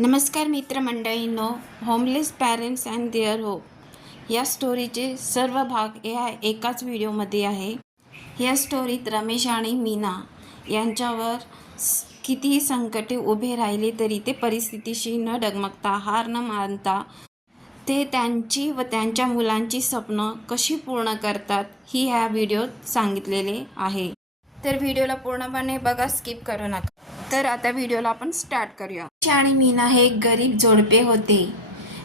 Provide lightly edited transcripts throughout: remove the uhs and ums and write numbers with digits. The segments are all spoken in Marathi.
नमस्कार मित्रमंडळींनो, homeless parents and their hope या स्टोरीचे सर्व भाग एकाच व्हिडिओमध्ये आहे. या स्टोरीत रमेश आणि मीना यांच्यावर कितीही संकटे उभे राहिले तरी ते परिस्थितीशी न डगमगता, हार न मानता ते त्यांची व त्यांच्या मुलांची स्वप्न कशी पूर्ण करतात ही ह्या व्हिडिओत सांगितलेले आहे. तर व्हिडिओला पूर्णपणे बघा, स्किप करू नका. तर आता व्हिडिओला आपण स्टार्ट करूया. रमेश आणि मीना हे एक गरीब जोडपे होते.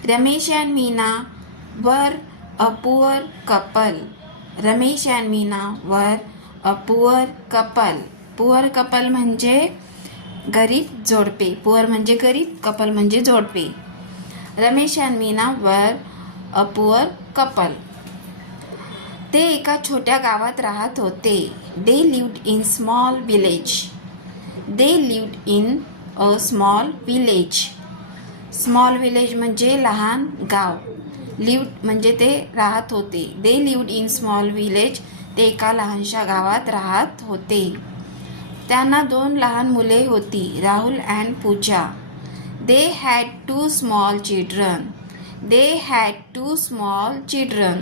Ramesh and Meena were a poor couple. Ramesh and Meena were a poor couple. Poor couple म्हणजे गरीब जोडपे. पुअर म्हणजे गरीब, कपल म्हणजे जोडपे. Ramesh and Meena were a poor couple. ते एका छोट्या गावात राहत होते. They lived in small village. They lived in a small village. Small village म्हणजे लहान गाव. लिव्ड म्हणजे ते राहत होते. They lived in small village. ते एका लहानशा गावात राहत होते. त्यांना 2 लहान मुले होती, Rahul and Pooja. They had 2 small children. They had 2 small children.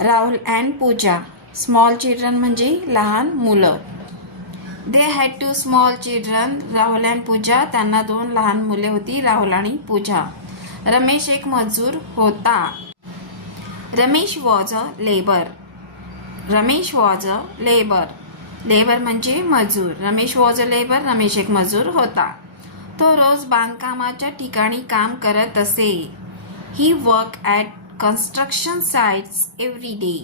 Rahul and Pooja. Small children म्हणजे लहान मुलं. They had 2 small children. Rahul and Pooja. त्यांना 2 लहान मुले होती, राहुल आणि पूजा. रमेश एक मजूर होता. Ramesh was a labour. Ramesh was a labour. Labour म्हणजे मजूर. Ramesh was a labour. Ramesh एक मजूर होता. तो रोज बांधकामाच्या ठिकाणी काम करत असे. He work at construction sites every day.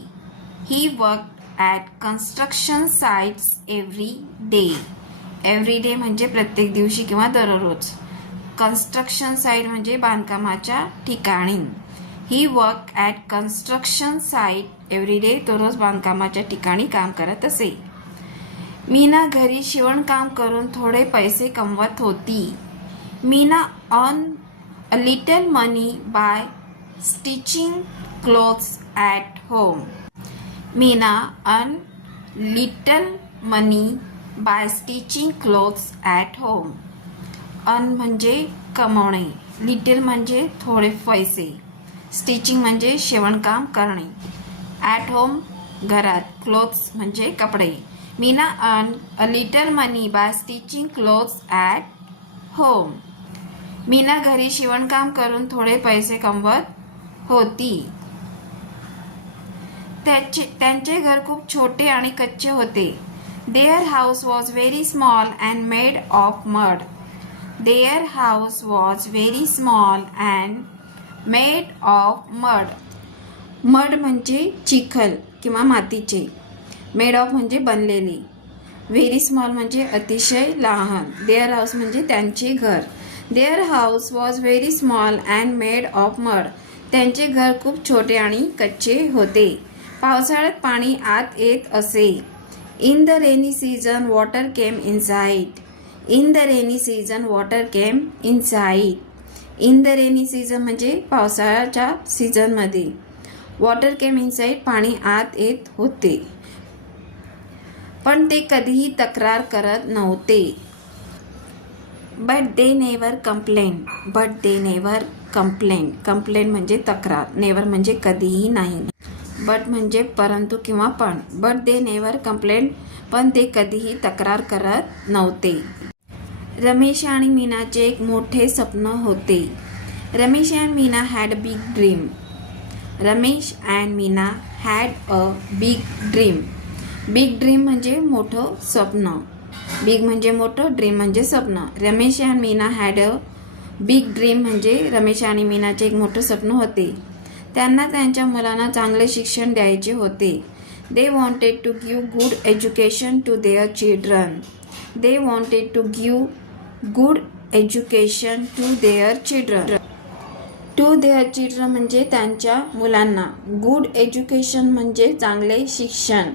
He worked at construction sites every day. Every day म्हणजे प्रत्येक दिवशी किंवा दररोज. कन्स्ट्रक्शन साईट म्हणजे बांधकामाच्या ठिकाणी. He worked at construction site every day. तो रोज बांधकामाच्या ठिकाणी काम करत असे. मीना घरी शिवणकाम करून थोडे पैसे कमवत होती. Meena earned a little money by stitching clothes at home. Meena earned little money by stitching clothes at home. Earn म्हणजे कमवणे, लिटिल म्हणजे थोडे पैसे, स्टिचिंग म्हणजे शिवणकाम करणे, ॲट होम घरात, क्लोथ्स म्हणजे कपडे. Meena earned a little money by stitching clothes at home. Meena घरी शिवणकाम करून थोडे पैसे कमवत होती. त्यांचे घर खूप छोटे आणि कच्चे होते. Their house was very small and made of mud. Their house was very small and made of mud. Mud म्हणजे चिखल किंवा मातीचे. मेड ऑफ म्हणजे बनलेले. व्हेरी स्मॉल म्हणजे अतिशय लहान. देअर हाऊस म्हणजे त्यांचे घर. Their house was very small and made of mud. त्यांचे घर खूप छोटे आणि कच्चे होते. पावसाळ्यात पाणी आत येत असे. In the rainy season water came inside. In the rainy season water came inside. In the rainy season म्हणजे पावसाळ्याच्या सीझनमध्ये. वॉटर केम इनसाइड पाणी आत येत होते. पण ते कधीही तक्रार करत नव्हते. But they never complain. But they never complain. Complain म्हणजे तक्रार. नेवर म्हणजे कधीही नाही. बट म्हणजे परंतु किंवा पण. But they never complain. पण ते कधीही तक्रार करत नव्हते. रमेश आणि मीनाचे एक मोठे स्वप्न होते. Ramesh and Meena had a big dream. Ramesh and Meena had a big dream. Big dream म्हणजे मोठं स्वप्न. बिग म्हणजे मोठं, ड्रीम म्हणजे स्वप्न. Ramesh and Meena had a big dream म्हणजे रमेश आणि मीनाचे एक मोठं स्वप्न होते. त्यांना त्यांच्या मुलांना चांगले शिक्षण द्यायचे होते. They wanted to give good education to their children. They wanted to give good education to their children. To their children म्हणजे त्यांच्या मुलांना. गुड एज्युकेशन म्हणजे चांगले शिक्षण.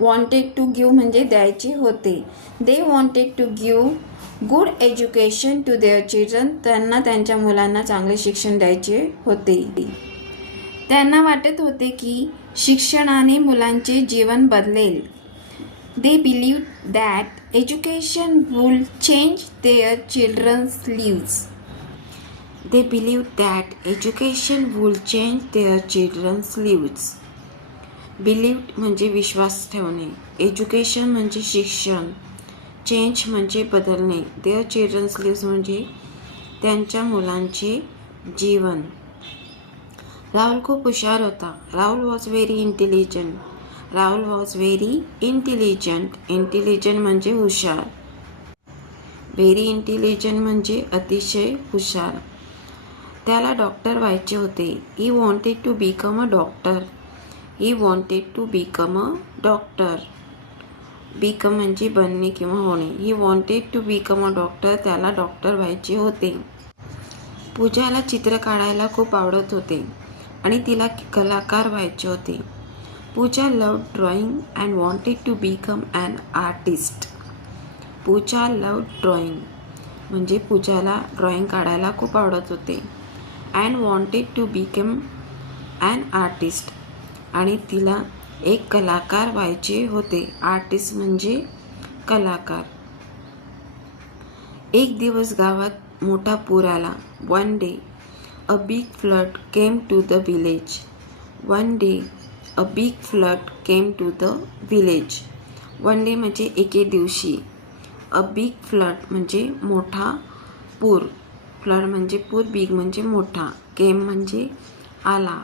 वॉन्टेड टू गिव्ह म्हणजे द्यायचे होते. They wanted to give good education to their children. त्यांना त्यांच्या मुलांना चांगले शिक्षण द्यायचे होते. त्यांना वाटत होते की शिक्षणाने मुलांचे जीवन बदलेल. They believed that education will change their children's lives. They believed that education would change their children's lives. Believed म्हणजे विश्वास ठेवणे, एज्युकेशन म्हणजे शिक्षण, चेंज म्हणजे बदलणे, देअर चिल्ड्रन्स लिव्स म्हणजे त्यांच्या मुलांचे जीवन. राहुल खूप हुशार होता. Rahul was very intelligent. Rahul was very intelligent. Intelligent म्हणजे हुशार. व्हेरी इंटेलिजंट म्हणजे अतिशय हुशार. त्याला डॉक्टर व्हायचे होते. He wanted to become a doctor. He wanted to become a doctor. Become म्हणजे बनणे किंवा होणे. He wanted to become a doctor. त्याला डॉक्टर व्हायचे होते. पूजाला चित्र काढायला खूप आवडत होते आणि तिला कलाकार व्हायचे होते. Pooja loved drawing and wanted to become an artist. Pooja loved drawing म्हणजे पूजाला ड्रॉइंग काढायला खूप आवडत होते. And wanted to become an artist आणि तिला एक कलाकार व्हायचे होते. आर्टिस्ट म्हणजे कलाकार. एक दिवस गावात मोठा पूर आला. One day a big flood came to the village. One day a big flood came to the village. One day म्हणजे एके दिवशी. अ बिग फ्लड म्हणजे मोठा पूर. फ्लड म्हणजे पूर, बिग म्हणजे मोठा, केम म्हणजे आला,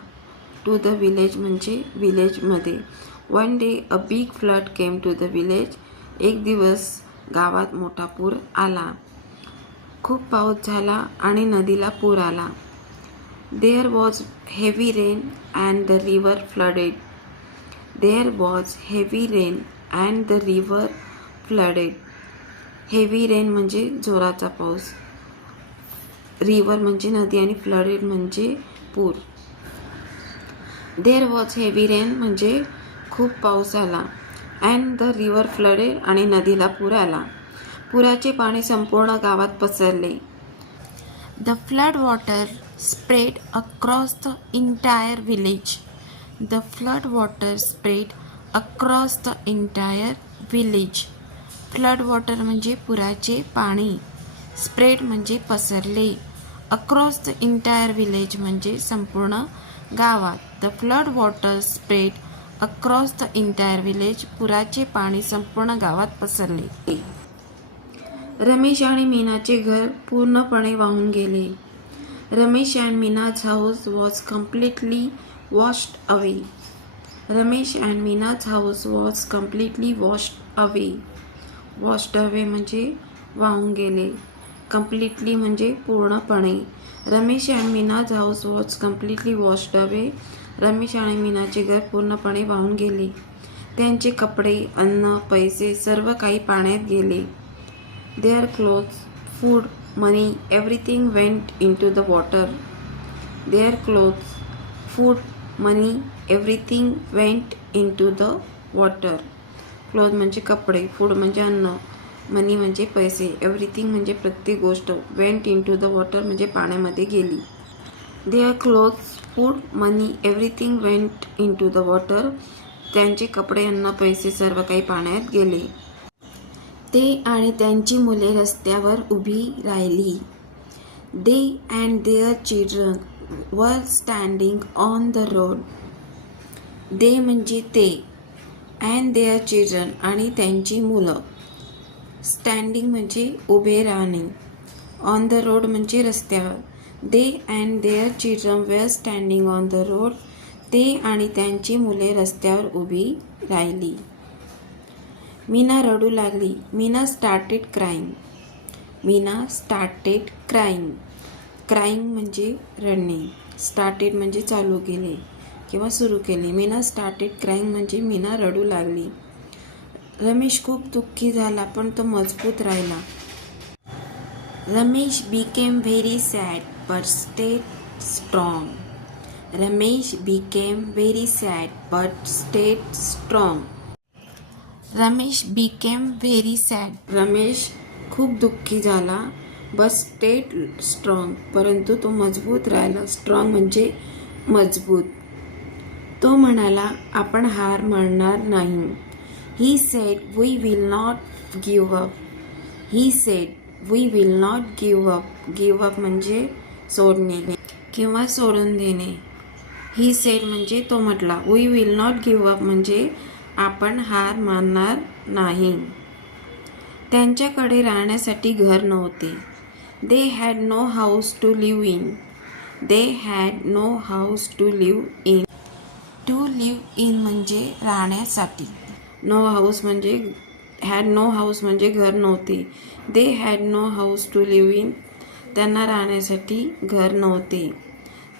टू द विलेज म्हणजे विलेजमध्ये. One day a big flood came to the village. एक दिवस गावात मोठा पूर आला. खूप पाऊस झाला आणि नदीला पूर आला. There was heavy rain and the river flooded. There was heavy rain and the river flooded. Heavy rain म्हणजे जोराचा पाऊस, रिव्हर म्हणजे नदी आणि फ्लडेड म्हणजे पूर. देअर वॉज हेवी रेन म्हणजे खूप पाऊस आला. अँड द रिव्हर फ्लडेड आणि नदीला पूर आला. पुराचे पाणी संपूर्ण गावात पसरले. The flood water spread across the entire village. The flood water spread across the entire village. Flood water म्हणजे पुराचे पाणी. स्प्रेड म्हणजे पसरले. अक्रॉस द इंटायर विलेज म्हणजे संपूर्ण गावात. The flood water spread across the entire village. पुराचे पाणी संपूर्ण गावात पसरले. रमेश आणि मीनाचे घर पूर्णपणे वाहून गेले. Ramesh and Meena's house was completely washed away. Ramesh and Meena's house was completely washed away. Washed away म्हणजे वाहून गेले. कम्प्लिटली म्हणजे पूर्णपणे. Ramesh and Meena's house was completely washed away. Ramesh आणि मीनाचे घर पूर्णपणे वाहून गेले. त्यांचे कपडे, अन्न, पैसे सर्व काही पाण्यात गेले. Their clothes, food, money, everything went into the water. Their clothes, food, money, everything went into the water. Clothes म्हणजे कपडे, food म्हणजे अन्न, money म्हणजे पैसे, everything म्हणजे प्रत्येक गोष्ट, went into the water म्हणजे पाण्यामध्ये गेली. Their clothes, food, money, everything went into the water. त्यांचे कपडे, अन्न, पैसे सर्व काही पाण्यात गेले. ते आणि त्यांची मुले रस्त्यावर उभी राहिली. They and their children were standing on the road. They म्हणजे ते, अँड देअर चिल्ड्रन आणि त्यांची मुलं. स्टँडिंग म्हणजे उभे राहणे. ऑन द रोड म्हणजे रस्त्यावर. They and their children were standing on the road. ते आणि त्यांची मुले रस्त्यावर उभी राहिली. मीना रडू लागली. Meena started crying. Meena started crying. Crying म्हणजे रडणे. स्टार्टेड म्हणजे चालू केले किंवा सुरू केले. मीना स्टार्टेड क्राईंग म्हणजे मीना रडू लागली. रमेश खूप दुःखी झाला पण तो मजबूत राहिला. Ramesh became very sad but stayed strong. Ramesh became very sad but stayed strong. Ramesh became very sad. Ramesh खूप दुःखी झाला बट स्टेड स्ट्रॉंग. परंतु तो मजबूत राहिला. स्ट्रॉंग म्हणजे मजबूत. तो म्हणाला, आपण हार मानणार नाही. He said we will not give up. He said we will not give up. Give up म्हणजे सोडणे किंवा सोडून देणे. ही सेड म्हणजे तो म्हटला. We will not give up म्हणजे आपण हार मानणार नाही. त्यांच्याकडे राहण्यासाठी घर नव्हते. They had no house to live in. They had no house to live in. To live in म्हणजे राहण्यासाठी. नो हाऊस म्हणजे हॅड नो हाऊस म्हणजे घर नव्हते. They had no house to live in. त्यांना राहण्यासाठी घर नव्हते.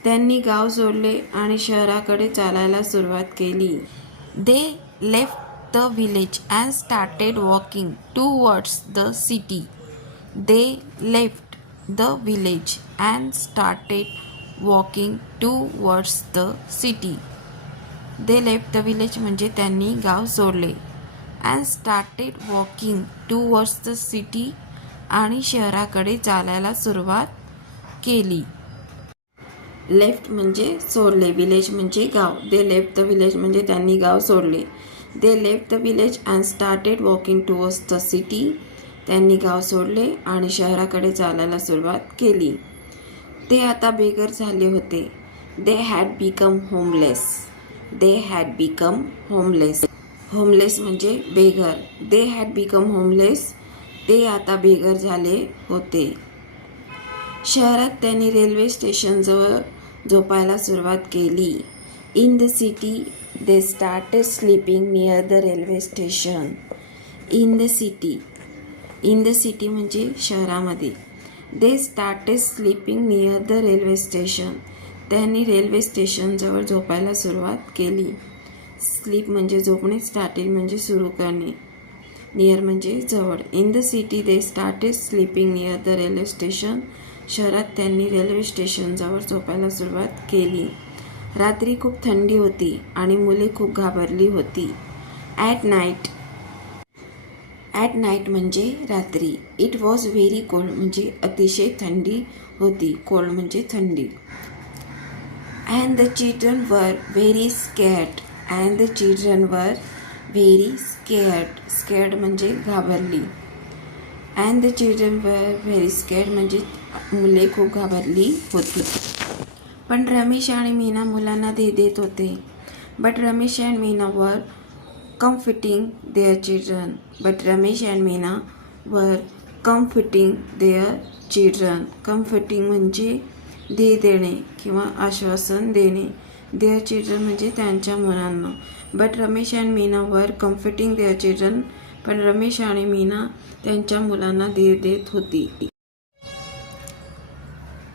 त्यांनी गाव सोडले आणि शहराकडे चालायला सुरुवात केली. They left the village and started walking towards the city. They left the village and started walking towards the city. They left the village म्हणजे त्यांनी गाव सोडले. And started walking towards the city आणि शहराकडे चालायला सुरुवात केली. लेफ्ट म्हणजे सोडले, विलेज म्हणजे गाव. दे लेफ्ट द विलेज म्हणजे त्यांनी गाव सोडले. They left the village and started walking towards the city. त्यांनी गाव सोडले आणि शहराकडे चालायला सुरुवात केली. ते आता बेघर झाले होते. They had become homeless. They had become homeless. Homeless म्हणजे बेघर. They had become homeless. ते आता बेघर झाले होते. शहरात त्यांनी रेल्वे स्टेशनजवळ झोपायला सुरुवात केली. In the city they started sleeping near the railway station. In the city. In the city म्हणजे शहरामध्ये. They started sleeping near the railway station. त्यांनी रेल्वे स्टेशनजवळ झोपायला सुरुवात केली. स्लीप म्हणजे झोपणे, स्टार्टेड म्हणजे सुरू करणे, नियर म्हणजे जवळ. In the city they started sleeping near the railway station. शहरात त्यांनी रेल्वे स्टेशनजवळ झोपायला सुरुवात केली. रात्री खूप थंडी होती आणि मुले खूप घाबरली होती. At night. ॲट नाईट म्हणजे रात्री. इट वॉज व्हेरी कोल्ड म्हणजे अतिशय थंडी होती. कोल्ड म्हणजे थंडी. And the children were very scared. And the children were very scared. Scared म्हणजे घाबरली. And the children were very scared म्हणजे मुले खूप घाबरली होती. पण रमेश आणि मीना मुलांना देत होते. बट रमेश अँड मीना वर comforting their children. But Ramesh and Meena were comforting their children. Comforting म्हणजे देणे किंवा आश्वासन देणे. Their children म्हणजे त्यांच्या मुलांना. But Ramesh and Meena were comforting their children. पण रमेश आणि मीना त्यांच्या मुलांना देत होती.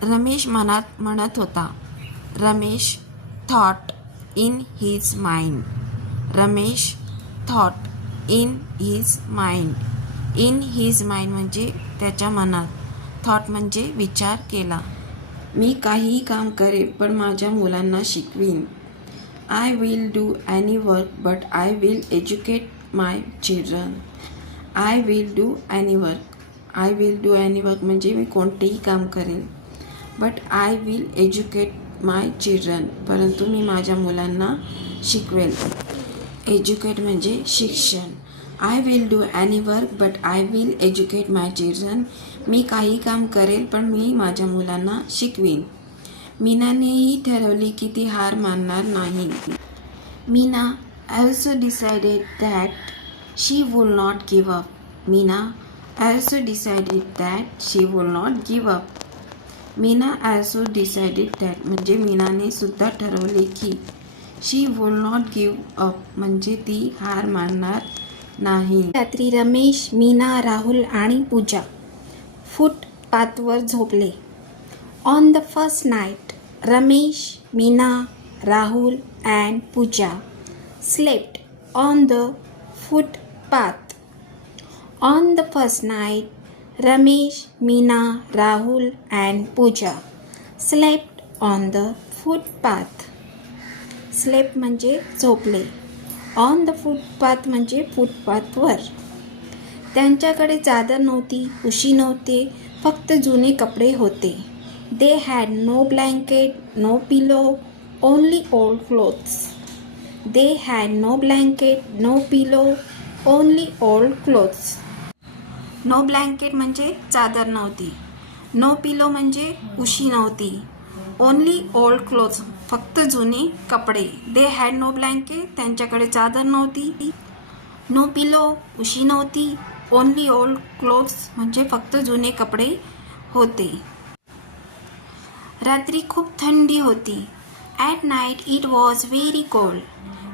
रमेश मनात म्हणत होता. Ramesh thought in his mind. Ramesh thought in his mind. in his mind म्हणजे त्याच्या मनात. thought म्हणजे विचार केला. मी काहीही काम करेन पण माझ्या मुलांना शिकवीन. I will do any work but I will educate my children. I will do any work. I will do any work म्हणजे मी कोणतेही काम करेन. but I will educate my children. परंतु मी माझ्या मुलांना शिकवेल. एज्युकेट म्हणजे शिक्षण. I will do any work but I will educate my children. मी काही काम करेल पण मी माझ्या मुलांना शिकवीन. मीनानेही ठरवली की ती हार मानणार नाही. Meena also decided that she would not give up. Meena also decided that she would not give up. Meena also decided that म्हणजे मीनाने सुद्धा ठरवले की she would not give up म्हणजे ती हार मानणार नाही. रात्री रमेश, मीना, राहुल आणि पूजा फुटपाथवर झोपले. On the first night Ramesh, Meena, Rahul and Puja slept on the footpath. On the first night Ramesh, Meena, Rahul and Pooja slept on the footpath. Slept म्हणजे झोपले. ऑन द फुटपाथ म्हणजे फुटपाथवर. त्यांच्याकडे चादर नव्हती, उशी नव्हते, फक्त जुने कपडे होते. They had no blanket, no pillow, only old clothes. They had no blanket, no pillow, only old clothes. No blanket म्हणजे चादर नव्हती. नो पिलो म्हणजे उशी नव्हती. ओनली ओल्ड क्लोथ्स, फक्त जुने कपडे. दे हॅड नो ब्लँकेट, त्यांच्याकडे चादर नव्हती. नो पिलो, उशी नव्हती. ओनली ओल्ड क्लोथ्स म्हणजे फक्त जुने कपडे होते. रात्री खूप थंडी होती. At night it was very cold.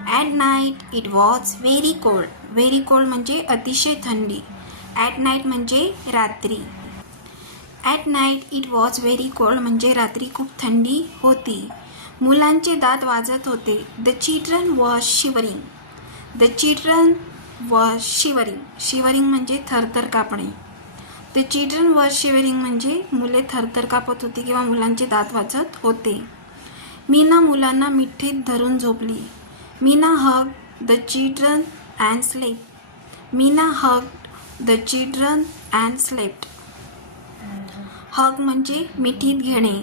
At night it was very cold. Very cold म्हणजे अतिशय थंडी. ॲट नाईट म्हणजे रात्री. At night it was very cold म्हणजे रात्री खूप थंडी होती. मुलांचे दात वाजत होते. The children was shivering. The children was shivering. Shivering म्हणजे थरथर कापणे. द चिल्ड्रन वॉज शिवरिंग म्हणजे मुले थरथर कापत होती किंवा मुलांचे दात वाजत होते. मीना मुलांना मिठीत धरून झोपली. Meena hug the children and slept. Meena hug the children and slept. Hug म्हणजे मिठीत घेणे.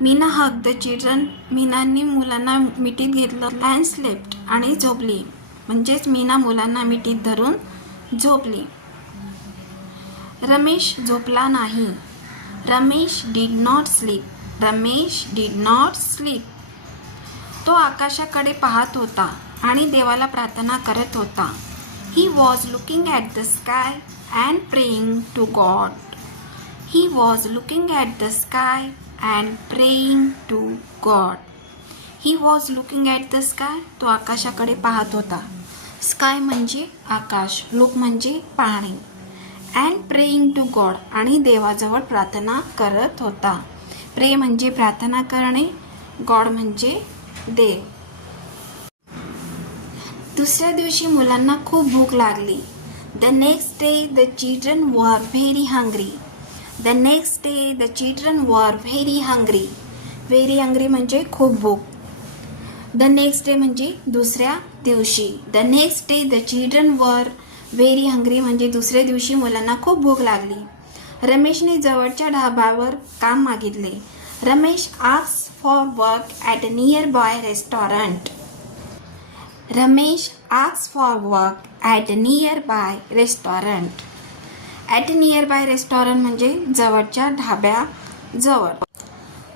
मीना हग द चिल्ड्रन, मीनांनी मुलांना मिठीत घेतलं. अँड स्लेप्ट आणि झोपली, म्हणजेच मीना मुलांना मिठीत धरून झोपली. रमेश झोपला नाही. Ramesh did not sleep. Ramesh did not sleep. तो आकाशाकडे पाहत होता आणि देवाला प्रार्थना करत होता. He was looking at the sky and praying to God. He was looking at the sky and praying to God. He was looking at the sky, तो आकाशाकडे पाहत होता. स्काय म्हणजे आकाश, लुक म्हणजे पाहणे. अँड प्रेइंग टू गॉड आणि देवाजवळ प्रार्थना करत होता. प्रे म्हणजे प्रार्थना करणे, गॉड म्हणजे देव. दुसऱ्या दिवशी मुलांना खूप भूक लागली. The next day the children were very hungry. The next day the children were very hungry. Very hungry म्हणजे खूप भूक. द नेक्स्ट डे म्हणजे दुसऱ्या दिवशी. The next day the children were very hungry म्हणजे दुसऱ्या दिवशी मुलांना खूप भूक लागली. रमेशने जवळच्या ढाब्यावर काम मागितले. Ramesh asked for work at a near by restaurant. Ramesh asked for work at a near by restaurant. At a near by restaurant म्हणजे जवळच्या ढाब्याजवळ.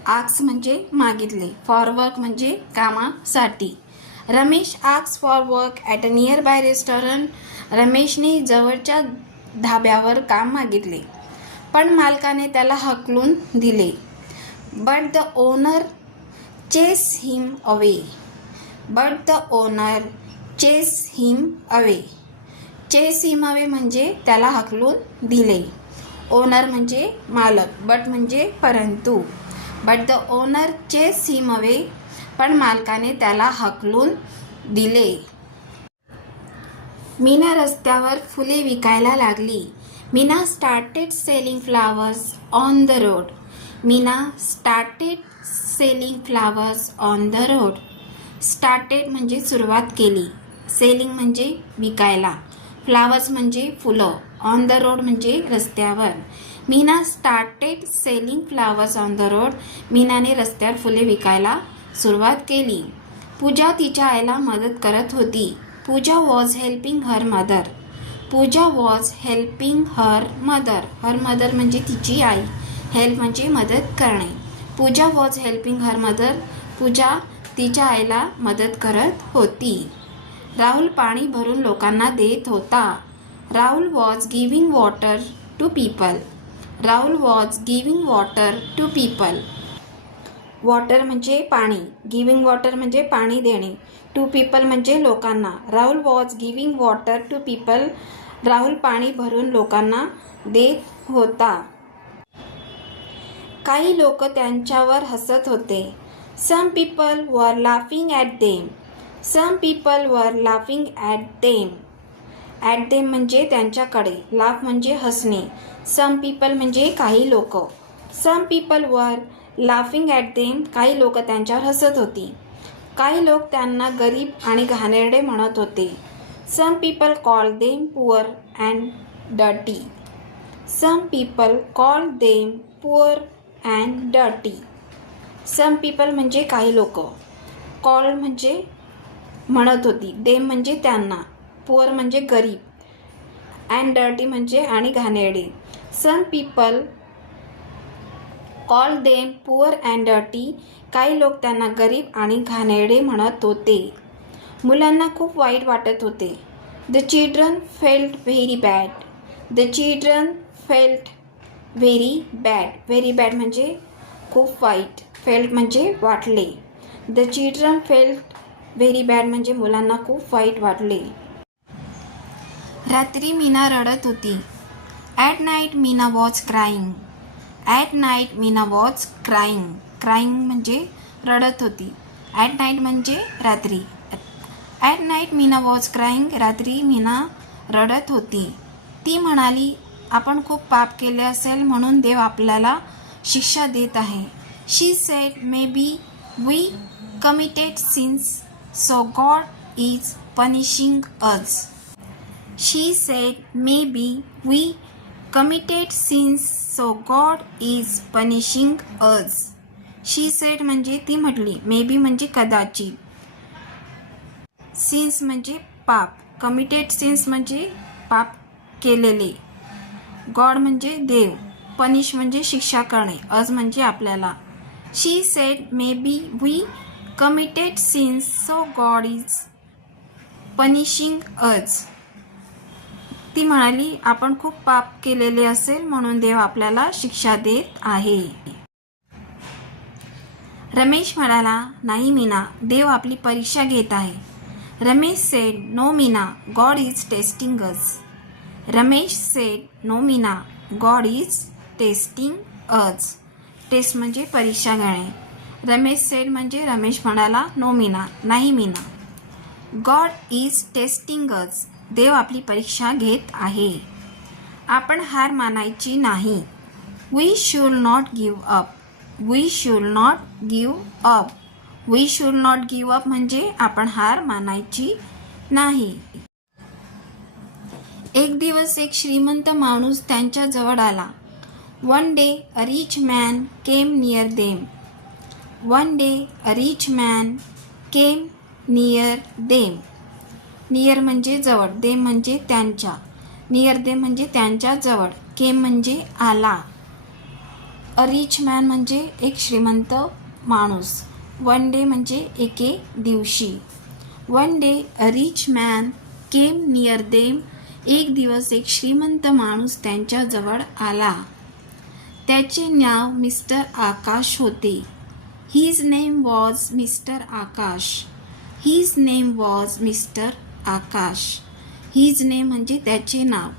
आस्क म्हणजे मागितले, फॉर वर्क म्हणजे कामासाठी. Ramesh asked for work at a near by restaurant. रमेशने जवळच्या ढाब्यावर काम मागितले, पण मालकाने त्याला हकलून दिले. But the owner chase him away. But the owner chase him away. Chase him away म्हणजे त्याला हकलून दिले. ओनर म्हणजे मालक, बट म्हणजे परंतु. But the owner chase him away, पण मालकाने त्याला हकलून दिले. मीना रस्त्यावर फुले विकायला लागली. Meena started selling flowers on the road. Meena started selling flowers on the road. Started म्हणजे सुरुवात केली. सेलिंग म्हणजे विकायला. फ्लावर्स म्हणजे फुलं. ऑन द रोड म्हणजे रस्त्यावर. Meena started selling flowers on the road. मीनाने रस्त्यावर फुले विकायला सुरुवात केली. पूजा तिच्या आईला मदत करत होती. पूजा was helping her mother. Pooja was helping her mother. Her mother म्हणजे तिची आई. हेल्प म्हणजे मदत करणे. Pooja was helping her mother. Pooja तिच्या आईला मदत करत होती. राहुल पाणी भरून लोकांना देत होता. Rahul was giving water to people. Rahul was giving water to people. Water म्हणजे पाणी. गिव्हिंग वॉटर म्हणजे पाणी देणे. टू पीपल म्हणजे लोकांना. Rahul was giving water to people. Rahul पाणी भरून लोकांना देत होता. काही लोक त्यांच्यावर हसत होते. Some people were laughing at them. Some people were laughing at them. At them म्हणजे त्यांच्याकडे. लाफ म्हणजे हसणे. सम पीपल म्हणजे काही लोक. Some people were laughing at them. काही लोक त्यांच्यावर हसत होती. काही लोक त्यांना गरीब आणि घाणेरडे म्हणत होते. Some people call them poor and dirty. Some people call them poor and dirty. Some people म्हणजे काही लोक. कॉल म्हणजे म्हणत होती. देम म्हणजे त्यांना. पुअर म्हणजे गरीब. अँड डर्टी म्हणजे आणि घाणेरडे. Some people call them poor and dirty. काही लोक त्यांना गरीब आणि घाणेरडे म्हणत होते. मुलांना खूप वाईट वाटत होते. The children felt very bad. The children felt very bad. Very bad म्हणजे खूप वाईट. फेल्ट म्हणजे वाटले. The children felt very bad म्हणजे मुलांना खूप वाईट वाटले. रात्री मीना रडत होती. At night Meena was crying. At night Meena was crying. Crying म्हणजे रडत होती. ॲट नाईट म्हणजे रात्री. At night Meena was crying. रात्री मीना रडत होती. ती म्हणाली, आपण खूप पाप केले असेल म्हणून देव आपल्याला शिक्षा देत आहे. She said, maybe we committed sins so God is punishing us. She said, maybe we committed sins so God is punishing us. She said म्हणजे ती म्हटली. मे बी म्हणजे कदाचित. सिन्स म्हणजे पाप. कमिटेड सिन्स म्हणजे पाप केलेले. गॉड म्हणजे देव. पनिश म्हणजे शिक्षा करणे. अज म्हणजे आपल्याला. She said, maybe we committed sins so God is punishing us. ती म्हणाली, आपण खूप पाप केलेले असेल म्हणून देव आपल्याला शिक्षा देत आहे. रमेश म्हणाला, नाही मीना, देव आपली परीक्षा घेत आहे. Ramesh said, no Meena, God is testing us. Ramesh said, no Meena, God is testing us. Test म्हणजे परीक्षा घेणे. रमेश सेड म्हणजे रमेश म्हणाला, नो मीना, नाही Meena. God is testing us. देव आपली परीक्षा घेत आहे. आपण हार मानायची नाही. We should not give up. We should not give up. We should not give up म्हणजे आपण हार मानायची नाही. एक दिवस एक श्रीमंत माणूस त्यांच्या जवळ आला. One day a rich man came near them. One day a rich man came near them. Near म्हणजे जवळ. देम म्हणजे त्यांच्या. नियर देम म्हणजे त्यांच्या जवळ. केम म्हणजे आला. अ रिच मॅन म्हणजे एक श्रीमंत माणूस. वन डे म्हणजे एके दिवशी. One day a rich man came near them. एक दिवस एक श्रीमंत माणूस त्यांच्याजवळ आला. त्याचे नाव मिस्टर आकाश होते. His name was mister Akash. His name was mister Akash. His name म्हणजे त्याचे नाव.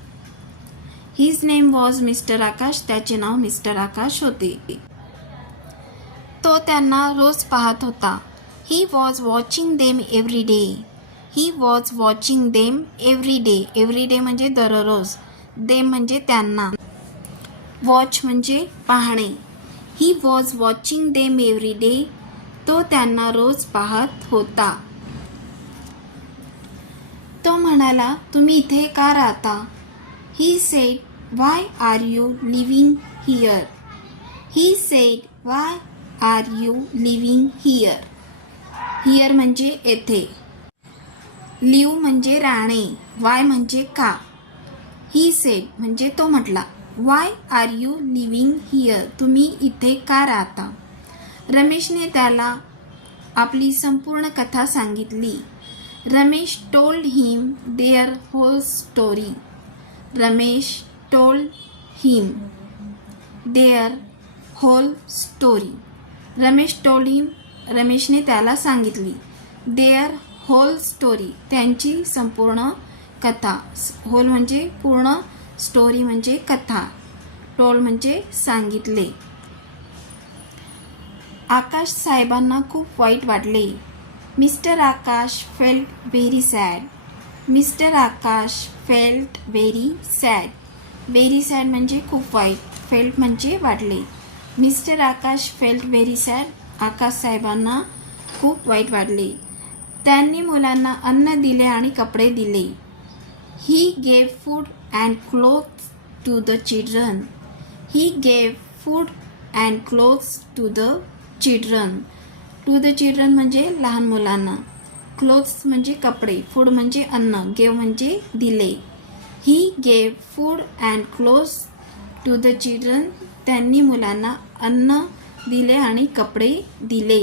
हिज नेम वॉज मिस्टर आकाश. त्याचे नाव मिस्टर आकाश होते. तो त्यांना रोज पाहत होता. He was watching them every day. He was watching them every day. Every day म्हणजे दररोज. देम म्हणजे त्यांना. वॉच म्हणजे पाहणे. He was watching them every day. तो त्यांना रोज पाहत होता. तो म्हणाला, तुम्ही इथे का राहता? He said, why are you living here? He said, why are you living here? Here म्हणजे येथे. लिव्ह म्हणजे राहणे. वाय म्हणजे का. ही सेड म्हणजे तो म्हटला. व्हाय आर यू लिव्हिंग हिअर? तुम्ही इथे का राहता? रमेशने त्याला आपली संपूर्ण कथा सांगितली. Ramesh told him their whole story. Ramesh told him their whole story. Ramesh told him. रमेशने त्याला सांगितली. Their whole story. त्यांची संपूर्ण कथा. होल म्हणजे पूर्ण. स्टोरी म्हणजे कथा. टोल्ड म्हणजे सांगितले. आकाश साहेबांना खूप वाईट वाटले. Mr Akash felt very sad. Mr Akash felt very sad. Very sad म्हणजे खूप वाईट. फेल्ट म्हणजे वाटले. Mr Akash felt very sad. Akash साहेबांना खूप वाईट वाटले. त्यांनी मुलांना अन्न दिले आणि कपडे दिले. He gave food and clothes to the children. He gave food and clothes to the children. To the children म्हणजे लहान मुलांना. क्लोथ्स म्हणजे कपडे. फूड म्हणजे अन्न. गेव म्हणजे दिले. He gave food and clothes to the children. त्यांनी मुलांना अन्न दिले आणि कपडे दिले.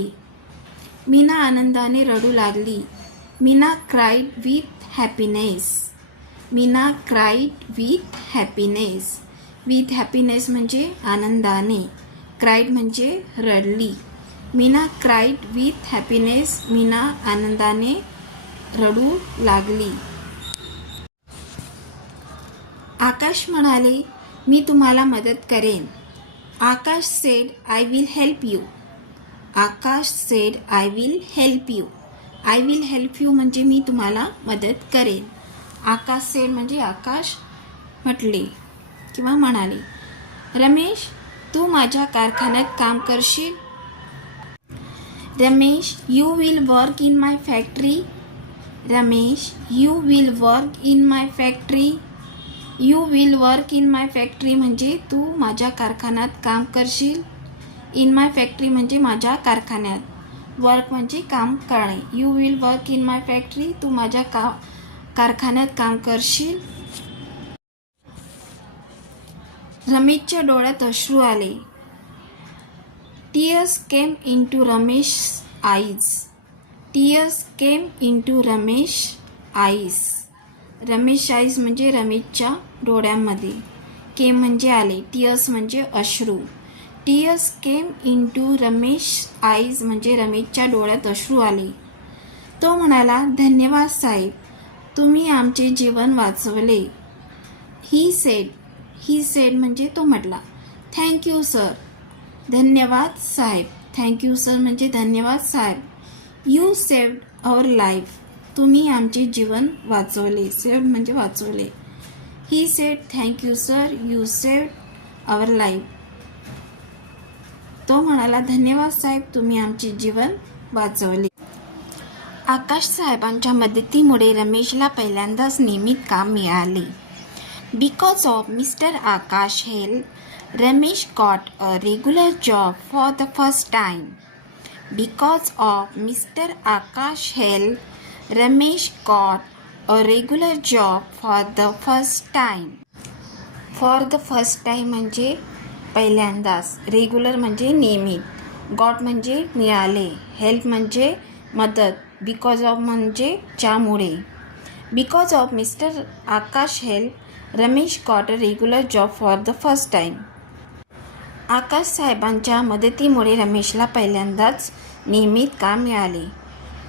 मीना आनंदाने रडू लागली. Meena cried with happiness. Meena cried with happiness. With happiness म्हणजे आनंदाने. क्राईड म्हणजे रडली. Meena cried with happiness. Meena आनंदाने रडू लागली. आकाश म्हणाले, मी तुम्हाला मदत करेन. Akash said, I will help you. Akash said, I will help you. I will help you म्हणजे मी तुम्हाला मदत करेन. आकाश सेड म्हणजे आकाश म्हटले किंवा म्हणाले. रमेश, तू माझ्या कारखान्यात काम करशील. Ramesh, you will work in my factory. Ramesh, you will work in my factory. You will work in my factory म्हणजे तू माझ्या कारखान्यात काम करशील. इन माय फॅक्टरी म्हणजे माझ्या कारखान्यात. वर्क म्हणजे काम करणे. You will work in my factory. तू माझ्या कारखान्यात काम करशील. रमेशच्या डोळ्यात अश्रू आले. Tears came into Ramesh eyes. Tears came into Ramesh eyes. Ramesh eyes म्हणजे रमेशच्या डोळ्यांमध्ये. केम म्हणजे आले. टीयर्स म्हणजे अश्रू. Tears came into Ramesh eyes म्हणजे रमेशच्या डोळ्यात अश्रू आले. तो म्हणाला, धन्यवाद साहेब, तुम्ही आमचे जीवन वाचवले. ही सेड म्हणजे तो म्हटला. Thank you sir. धन्यवाद साहेब. थँक्यू सर म्हणजे धन्यवाद साहेब. You saved our life. तुम्ही आमचे जीवन वाचवले. सेव्ड म्हणजे वाचवले. He said, thank you sir, you saved our life. तो म्हणाला, धन्यवाद साहेब, तुम्ही आमचे जीवन वाचवले. आकाश साहेबांच्या मदतीमुळे रमेशला पहिल्यांदाच नियमित काम मिळाले. Because of Mr Akash help, Ramesh got a regular job for the first time. Because of Mr Akash help, Ramesh got a regular job for the first time. For the first time म्हणजे पहिल्यांदाच. रेग्युलर म्हणजे नियमित. गॉट म्हणजे मिळाले. हेल्प म्हणजे मदत. बिकॉज ऑफ म्हणजे ज्यामुळे. Because of Mr Akash help, Ramesh got a regular job for the first time. Akash साहेबांच्या मदतीमुळे रमेशला पहिल्यांदाच नियमित काम मिळाले.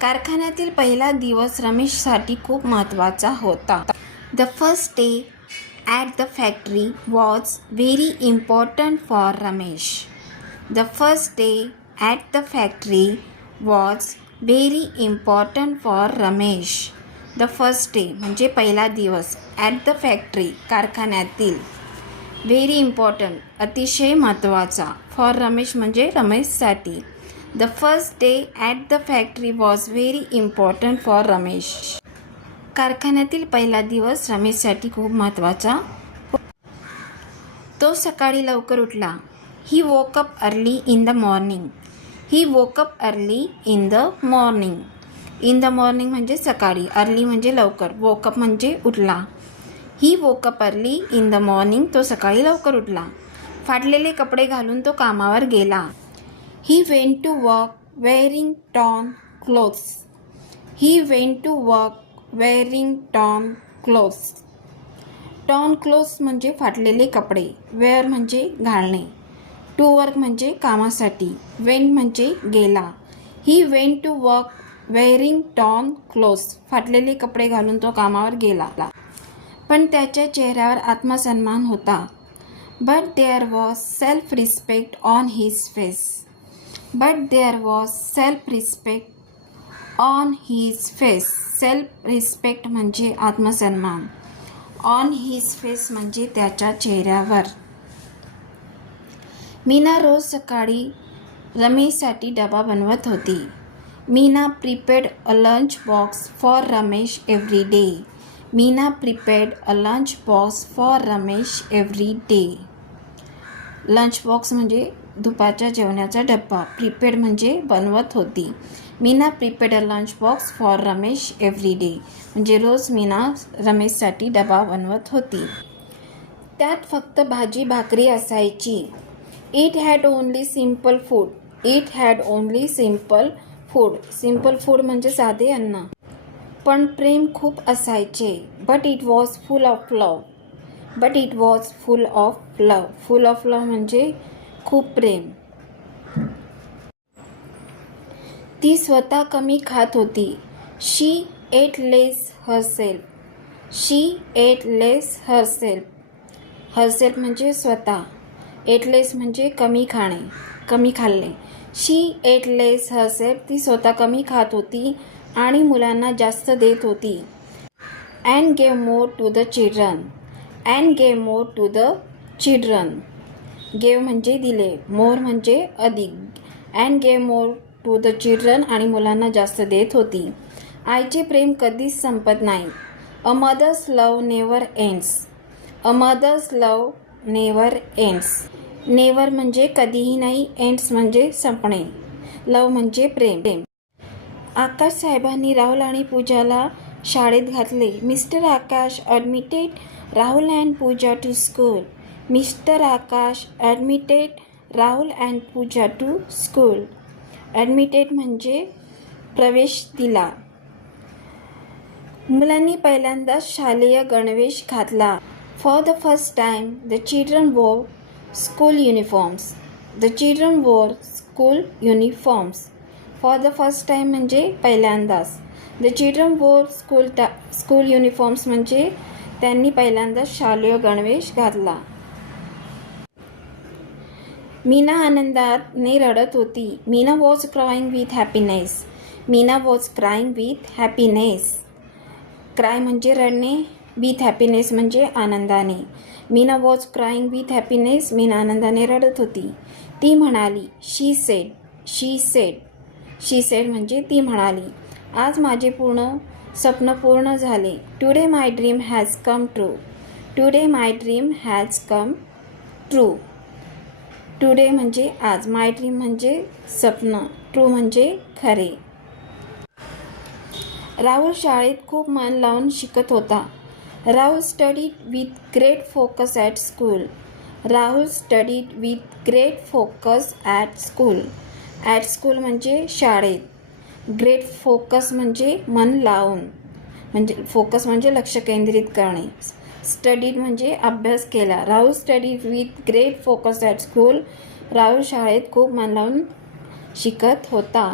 कारखान्यातील पहिला दिवस रमेशसाठी खूप महत्त्वाचा होता. The first day at the factory was very important for Ramesh. The first day at the factory was very important for Ramesh. The first day म्हणजे पहिला दिवस. ॲट द फॅक्टरी कारखान्यातील. व्हेरी इम्पॉर्टंट अतिशय महत्त्वाचा. फॉर रमेश म्हणजे रमेशसाठी. The first day at the factory was very important for Ramesh. कारखान्यातील पहिला दिवस रमेशसाठी खूप महत्त्वाचा. तो सकाळी लवकर उठला. He woke up early in the morning. He woke up early in the morning. In the morning म्हणजे सकाळी. अर्ली म्हणजे लवकर. वोकअप म्हणजे उठला. He woke up early in the morning. तो सकाळी लवकर उठला. फाटलेले कपडे घालून तो कामावर गेला. He went to work wearing torn clothes. He went to work wearing torn clothes. Torn clothes म्हणजे फाटलेले कपडे. वेअर म्हणजे घालणे. टू वर्क म्हणजे कामासाठी. वेंट म्हणजे गेला. He went to work wearing torn clothes. फाटलेले कपडे घालून तो कामावर गेला. पण त्याच्या चेहऱ्यावर आत्मसन्मान होता. But there was self respect on his face. But there was self respect on his face. Self respect म्हणजे आत्मसन्मान. ऑन हिज फेस म्हणजे त्याच्या चेहऱ्यावर. मीना रोज सकाळी रमेशसाठी डबा बनवत होती. Meena prepared a lunch box for Ramesh every day. Meena prepared a lunch box for Ramesh every day. Lunch box म्हणजे दुपारच्या जेवणाचा डब्बा. प्रिपेअर्ड म्हणजे बनवत होती. Meena prepared a lunch box for Ramesh every day म्हणजे रोज मीना रमेशसाठी डबा बनवत होती. त्यात फक्त भाजी भाकरी असायची. It had only simple food. It had only simple food. Simple food म्हणजे साधे अन्न. पण प्रेम खूप असायचे. But it was full of love. But it was full of love. Full of love म्हणजे खूप प्रेम. ती स्वतः कमी खात होती. She ate less herself. She ate less herself. Herself म्हणजे स्वतः. एट लेस म्हणजे कमी खाणे, कमी खाल्ले. She ate less herself. ती स्वतः कमी खात होती आणि मुलांना जास्त देत होती. And gave more to the children. And gave more to the children. Gave म्हणजे दिले, मोर म्हणजे अधिक. And gave more to the children आणि मुलांना जास्त देत होती. आईचे प्रेम कधीच संपत नाही. A mother's love never ends. A mother's love never ends. Never म्हणजे कधीही नाही, एंड्स म्हणजे संपणे. लव म्हणजे प्रेम. आकाश साहेबांनी राहुल आणि पूजाला शाळेत घातले. Mister Akash admitted Rahul and Pooja to school. Mister Akash admitted Rahul and Pooja to school. Admitted म्हणजे प्रवेश दिला. मुलांनी पहिल्यांदाच शालेय गणवेश घातला. For the first time the children wore school uniforms. The children wore school uniforms. For the first time म्हणजे पहिल्यांदाच. The children wore school uniforms म्हणजे त्यांनी पहिल्यांदाच शालेय गणवेश घातला. मीना आनंदाने रडत होती. Meena was crying with happiness. Meena was crying with happiness. Cry म्हणजे रडणे, विथ हॅपीनेस म्हणजे आनंदाने. Meena was crying with happiness. Meena आनंदाने रडत होती. ती म्हणाली. शी सेड. शी सेड. शी सेड म्हणजे ती म्हणाली. आज माझे स्वप्न पूर्ण झाले. Today my dream has come true. Today my dream has come true. Today म्हणजे आज, माय ड्रीम म्हणजे स्वप्न, ट्रू म्हणजे खरे. राहुल शाळेत खूप मन लावून शिकत होता. Rahul studied with great focus at school. Rahul studied with great focus at school. At school म्हणजे शाळेत. ग्रेट फोकस म्हणजे मन लावून, म्हणजे फोकस म्हणजे लक्ष केंद्रित करणे. स्टडीड म्हणजे अभ्यास केला. Rahul studied with great focus at school. Rahul शाळेत खूप मन लावून शिकत होता.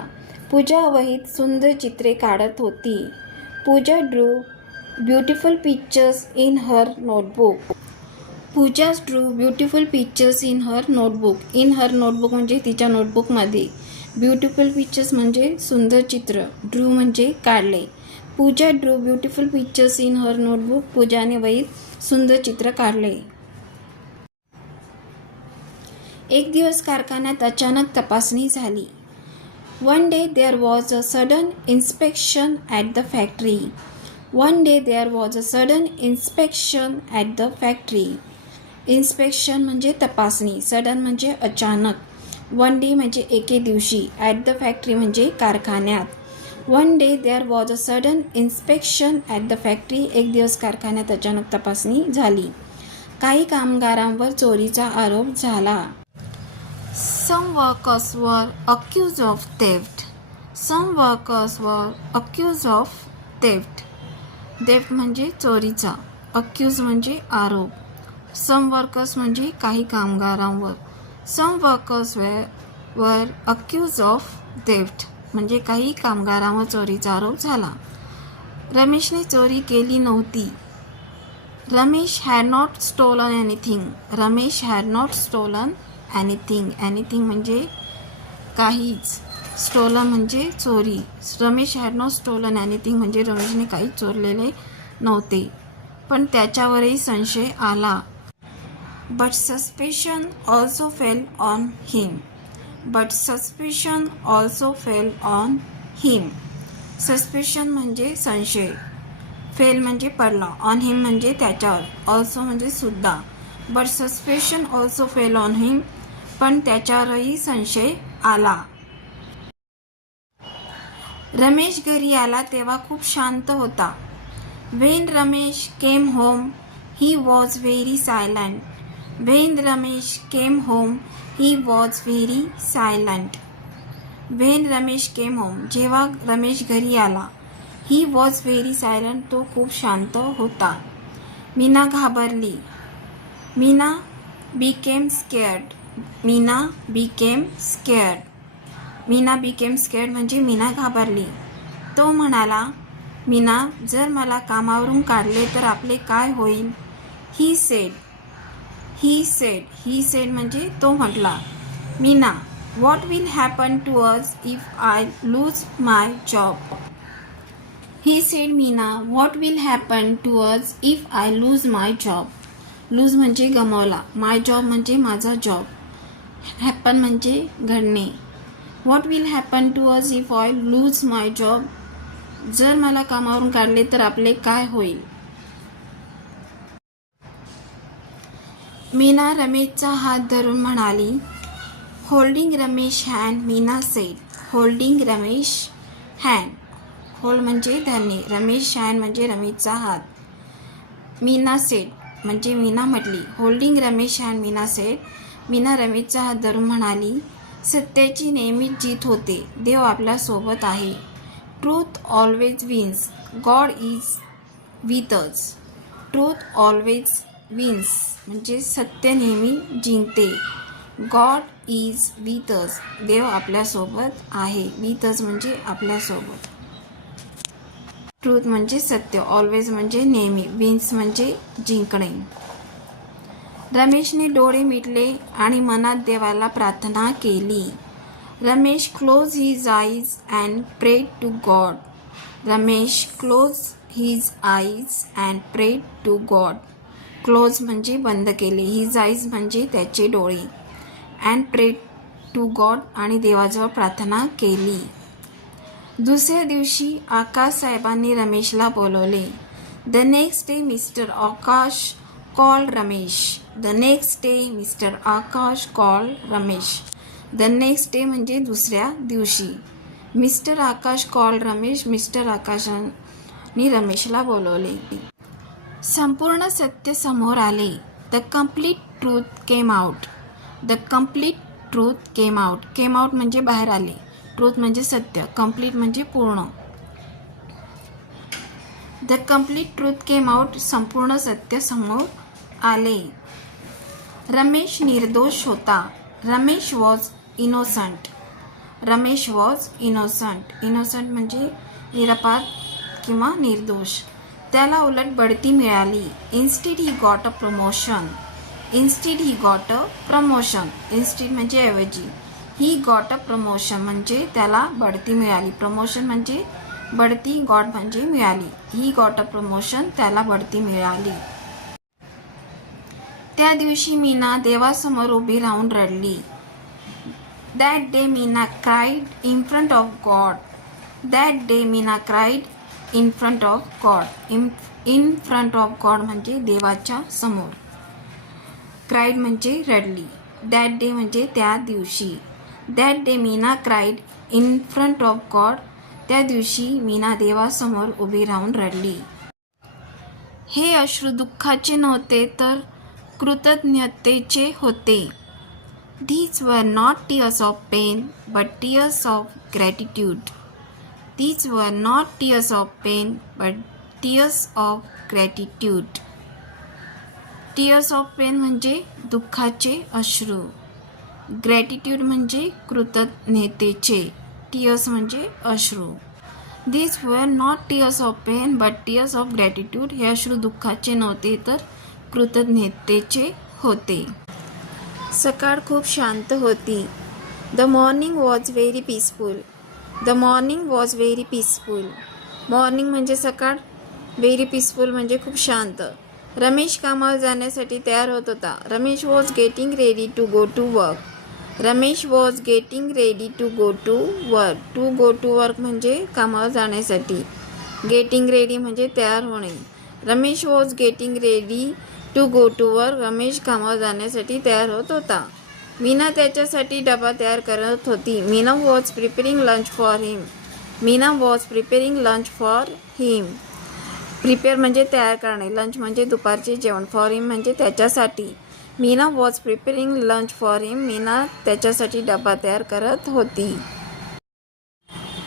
पूजा वहीत सुंदर चित्रे काढत होती. Pooja drew beautiful pictures in her notebook. Pooja drew beautiful pictures in her notebook. In her notebook म्हणजे तिच्या नोटबुकमध्ये. ब्युटिफुल पिक्चर्स म्हणजे सुंदर चित्र. ड्रू म्हणजे काढले. Pooja drew beautiful pictures in her notebook. पूजाने वहीत सुंदर चित्र काढले. एक दिवस कारखान्यात अचानक तपासणी झाली. One day there was a sudden inspection at the factory. One day there was a sudden inspection at the factory. Inspection म्हणजे तपासणी. सडन म्हणजे अचानक. वन डे म्हणजे एके दिवशी. ॲट द फॅक्टरी म्हणजे कारखान्यात. One day there was a sudden inspection at the factory. एक दिवस कारखान्यात अचानक तपासणी झाली. काही कामगारांवर चोरीचा आरोप झाला. Some workers were accused of theft. Some workers were accused of theft. theft म्हणजे चोरीचा. accuse म्हणजे आरोप. Some workers म्हणजे काही कामगारांवर. Some workers were accused of theft म्हणजे काही कामगारांवर चोरीचा आरोप झाला. रमेशने चोरी केली नव्हती. Ramesh had not stolen anything. Ramesh had not stolen anything. anything म्हणजे काहीच. स्टोलन म्हणजे चोरी. Ramesh had not stolen anything म्हणजे रमेशने काही चोरलेले नव्हते, पण त्याच्यावरही संशय आला. But suspicion also fell on him. But suspicion also fell on him. Suspicion म्हणजे संशय. फेल म्हणजे पडला. ऑन हिम म्हणजे त्याच्यावर. ऑल्सो म्हणजे सुद्धा. But suspicion also fell on him पण त्याच्यावरही संशय आला. रमेश घरी आला तेव्हा खूप शांत होता. Wien Ramesh came home he was very silent. When Ramesh came home, he was very silent. When Ramesh came home, जेव्हा रमेश घरी आला, he was very silent, तो खूप शांत होता. मीना घाबरली. Meena became scared. Meena became scared. Meena became scared म्हणजे मीना घाबरली. तो म्हणाला, मीना, जर मला कामावरून काढले तर आपले काय होईल? ही सेड म्हणजे तो म्हटला. Meena, what will happen to us if I lose my job? He said Meena, what will happen to us if I lose my job? Lose म्हणजे गमावला, माय जॉब म्हणजे माझा जॉब, हॅपन म्हणजे घडणे. What will happen to us if I lose my job? जर मला कामावरून काढले तर आपले काय होईल? मीना रमेशचा हात धरून म्हणाली. Holding Ramesh hand, Meena sed. Holding Ramesh hand, hold म्हणजे धरणे, रमेश हँड म्हणजे रमेशचा हात. मीना सेड म्हणजे मीना म्हटली. Holding Ramesh hand, Meena said. Meena रमेशचा हात धरून म्हणाली, सत्याची नेहमीच जीत होते, देव आपल्या सोबत आहे. Truth always wins, God is with us. Truth always wins म्हणजे सत्य नेहमी जिंकते. गॉड इज विथ अस, देव आपल्यासोबत आहे. विथ अस म्हणजे आपल्यासोबत. ट्रूथ म्हणजे सत्य, ऑलवेज म्हणजे नेहमी, विन्स म्हणजे जिंकणे. रमेशने डोळे मिटले आणि मनात देवाला प्रार्थना केली. Ramesh close his eyes and prayed to God. Ramesh close his eyes and prayed to God. Close म्हणजे बंद केले, हिज आईज म्हणजे त्याचे डोळे, अँड प्रेड टू गॉड आणि देवाजवळ प्रार्थना केली. दुसऱ्या दिवशी आकाश साहेबांनी रमेशला बोलवले. The next day Mr Akash call Ramesh. The next day Mr Akash call Ramesh. The next day म्हणजे दुसऱ्या दिवशी. मिस्टर आकाश कॉल रमेश, मिस्टर आकाशांनी रमेशला बोलवले. संपूर्ण सत्य समोर आले. The complete truth came out. The complete truth came out. Came out म्हणजे बाहेर आले, ट्रूथ म्हणजे सत्य, कम्प्लीट म्हणजे पूर्ण. The complete truth came out, संपूर्ण सत्य समोर आले. रमेश निर्दोष होता. Ramesh was innocent. Ramesh was innocent. Innocent म्हणजे निरपराध किंवा निर्दोष. त्याला उलट बढती मिळाली. Instead he got a promotion. Instead he got a promotion. Instead म्हणजे ऐवजी. ही गॉट अ प्रमोशन म्हणजे त्याला बढती मिळाली. प्रमोशन म्हणजे बढती, गॉट म्हणजे मिळाली. ही गॉट अ प्रमोशन, त्याला बढती मिळाली. त्या दिवशी मीना देवासमोर उभी राहून रडली. That day Meena cried in front of God. That day Meena cried in front of God. In front of God म्हणजे देवाच्या समोर. क्राईड म्हणजे रडली. दॅट डे म्हणजे त्या दिवशी. That day Meena cried in front of God. त्या दिवशी मीना देवासमोर उभी राहून रडली. हे अश्रू दुःखाचे नव्हते तर कृतज्ञतेचे होते. These were not tears of pain but tears of gratitude. These were not tears of pain but tears of gratitude. Tears of pain म्हणजे दुःखाचे अश्रू. ग्रॅटिट्यूड म्हणजे कृतज्ञतेचे. टीयर्स म्हणजे अश्रू. These were not tears of pain but tears of gratitude. हे अश्रू दुःखाचे नव्हते तर कृतज्ञतेचे होते. सकाळ खूप शांत होती. The morning was very peaceful. The morning was very peaceful. Morning म्हणजे सकाळ, व्हेरी पीसफुल म्हणजे खूप शांत. रमेश कामावर जाण्यासाठी तयार होत होता. Ramesh was getting ready to go to work. Ramesh was getting ready to go to work. To go to work म्हणजे कामावर जाण्यासाठी. गेटिंग रेडी म्हणजे तयार होणे. Ramesh was getting ready to go to work. Ramesh कामावर जाण्यासाठी तयार होत होता. मीना त्याच्यासाठी डबा तयार करत होती. Meena was preparing lunch for him. Meena was preparing lunch for him. Prepare म्हणजे तयार करणे, लंच म्हणजे दुपारचे जेवण, फॉर हिम म्हणजे त्याच्यासाठी. Meena was preparing lunch for him. Meena त्याच्यासाठी डबा तयार करत होती.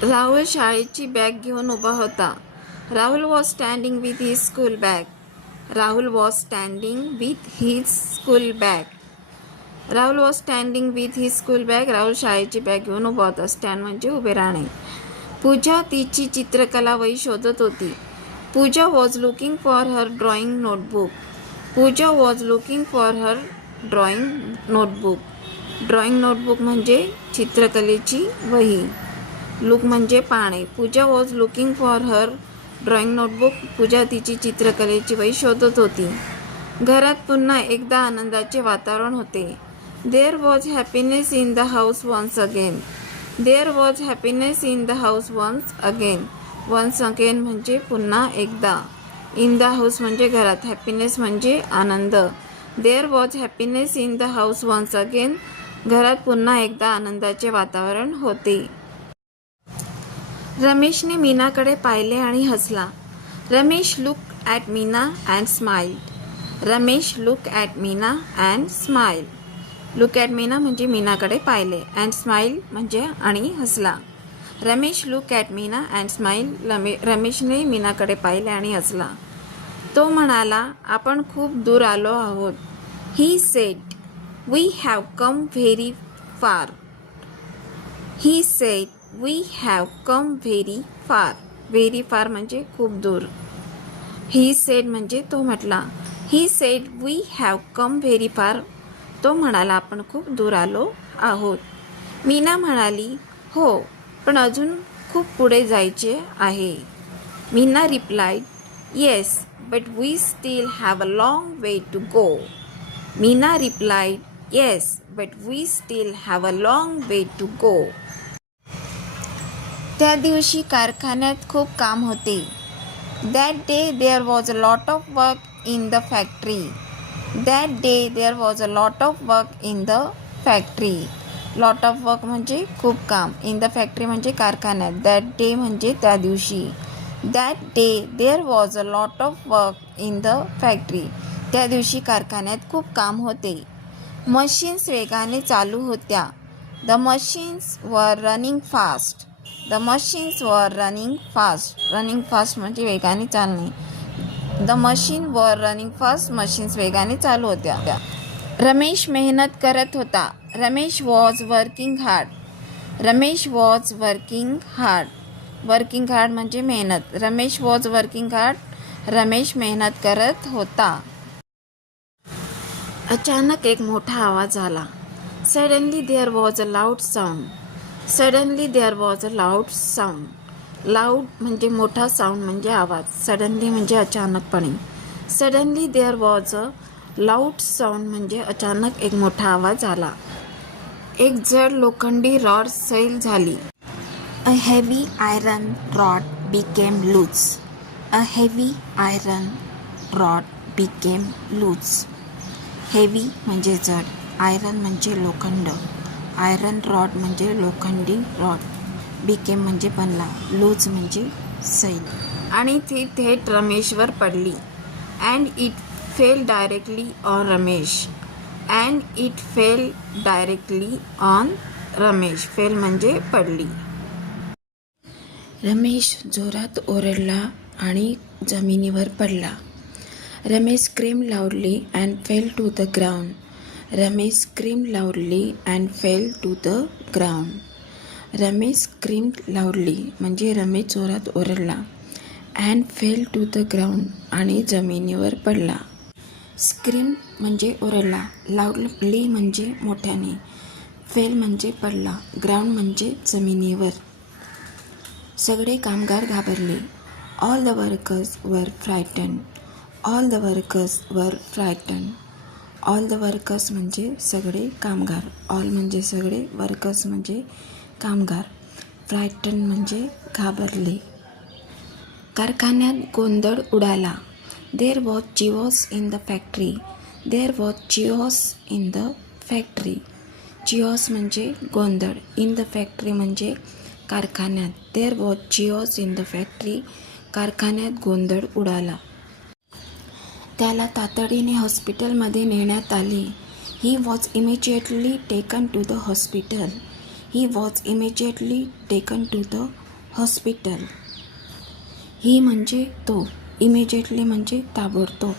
राहुल शाळेची बॅग घेऊन उभा होता. Rahul was standing with his school bag. Rahul was standing with his school bag. Rahul was standing with his school bag. Rahul शाळेची बॅग घेऊन उभा होता. स्टँड म्हणजे उभे राहणे. पूजा तिची चित्रकला वही शोधत होती. पूजा was looking for her drawing notebook. Pooja was looking for her drawing notebook. Drawing notebook म्हणजे चित्रकलेची वही. लुक म्हणजे पाहणे. Pooja was looking for her drawing notebook. Pooja तिची चित्रकलेची वही शोधत होती. घरात पुन्हा एकदा आनंदाचे वातावरण होते. There was happiness in the house once again. There was happiness in the house once again. Once again म्हणजे पुन्हा एकदा. इन द हाऊस म्हणजे घरात. हॅपीनेस म्हणजे आनंद. There was happiness in the house once again. घरात पुन्हा एकदा आनंदाचे वातावरण होते. रमेशने मीनाकडे पाहिले आणि हसला. Ramesh look at Meena and smiled. Ramesh look at Meena and smile. Look at Meena म्हणजे मीनाकडे पाहिले. अँड स्माइल म्हणजे आणि हसला. Ramesh look at Meena and smile. रमेशने मीनाकडे पाहिले आणि हसला. तो म्हणाला, आपण खूप दूर आलो आहोत. He said, we have come very far. He said, we have come very far. Very far म्हणजे खूप दूर. ही सेड म्हणजे तो म्हटला. He said we have come very far. तो म्हणाला, आपण खूप दूर आलो आहोत. मीना म्हणाली, हो, पण अजून खूप पुढे जायचे आहे. Meena replied, yes, but we still have a long way to go. Meena replied, yes, but we still have a long way to go. त्या दिवशी कारखान्यात खूप काम होते. That day there was a lot of work in the factory. That day there was a lot of work in the factory. Lot of work म्हणजे खूप काम. इन द फॅक्टरी म्हणजे कारखान्यात. दॅट डे म्हणजे त्या दिवशी. That day there was a lot of work in the factory. त्या दिवशी कारखान्यात खूप काम होते. मशीन्स वेगाने चालू होत्या. The machines were running fast. The machines were running fast. Running fast म्हणजे वेगाने चालणे. The machine were running fast. Machines वेगाने चालू होत्या. रमेश मेहनत करत होता. Ramesh was working hard. Ramesh was working hard. Working hard म्हणजे मेहनत. Ramesh was working hard. Ramesh मेहनत करत होता. अचानक एक मोठा आवाज आला. Suddenly there was a loud sound. Suddenly there was a loud sound. Loud म्हणजे मोठा, साऊंड म्हणजे आवाज. सडनली म्हणजे अचानकपणे. Suddenly there was a loud sound म्हणजे अचानक एक मोठा आवाज आला. एक जड लोखंडी रॉड सैल झाली. A heavy iron rod became loose. A heavy iron rod became loose. Heavy म्हणजे जड. आयरन म्हणजे लोखंड. आयरन रॉड म्हणजे लोखंडी रॉड. बिकेम म्हणजे बनला. लूज म्हणजे सैल. आणि ती थेट रमेशवर पडली. And it fell directly on Ramesh. And it fell directly on Ramesh. Fell म्हणजे पडली. रमेश जोरात ओरडला आणि जमिनीवर पडला. Ramesh scream loudly and fell to the ground. Ramesh scream loudly and fell to the ground. Ramesh scream loudly म्हणजे रमेश जोरात ओरडला. And fell to the ground आणि जमिनीवर पडला. स्क्रीम म्हणजे ओरडला. लाऊडली म्हणजे मोठ्याने. फेल म्हणजे पडला. ग्राउंड म्हणजे जमिनीवर. सगळे कामगार घाबरले. ऑल द वर्कर्स वर फ्रायटन्ड. ऑल द वर्कर्स वर फ्रायटन्ड. ऑल द वर्कर्स म्हणजे सगळे कामगार. ऑल म्हणजे सगळे. वर्कर्स म्हणजे कामगार. फ्रायटन्ड म्हणजे घाबरले. कारखान्यात गोंधळ उडाला. There was chaos in the factory. There was chaos in the factory. Chaos म्हणजे गोंधळ. इन द फॅक्टरी म्हणजे कारखान्यात. There was chaos in the factory. कारखान्यात गोंधळ उडाला. त्याला तातडीने हॉस्पिटलमध्ये नेण्यात आले. He was immediately taken to the hospital. He was immediately taken to the hospital. He म्हणजे तो, इमिजिएटली म्हणजे ताबडतोब,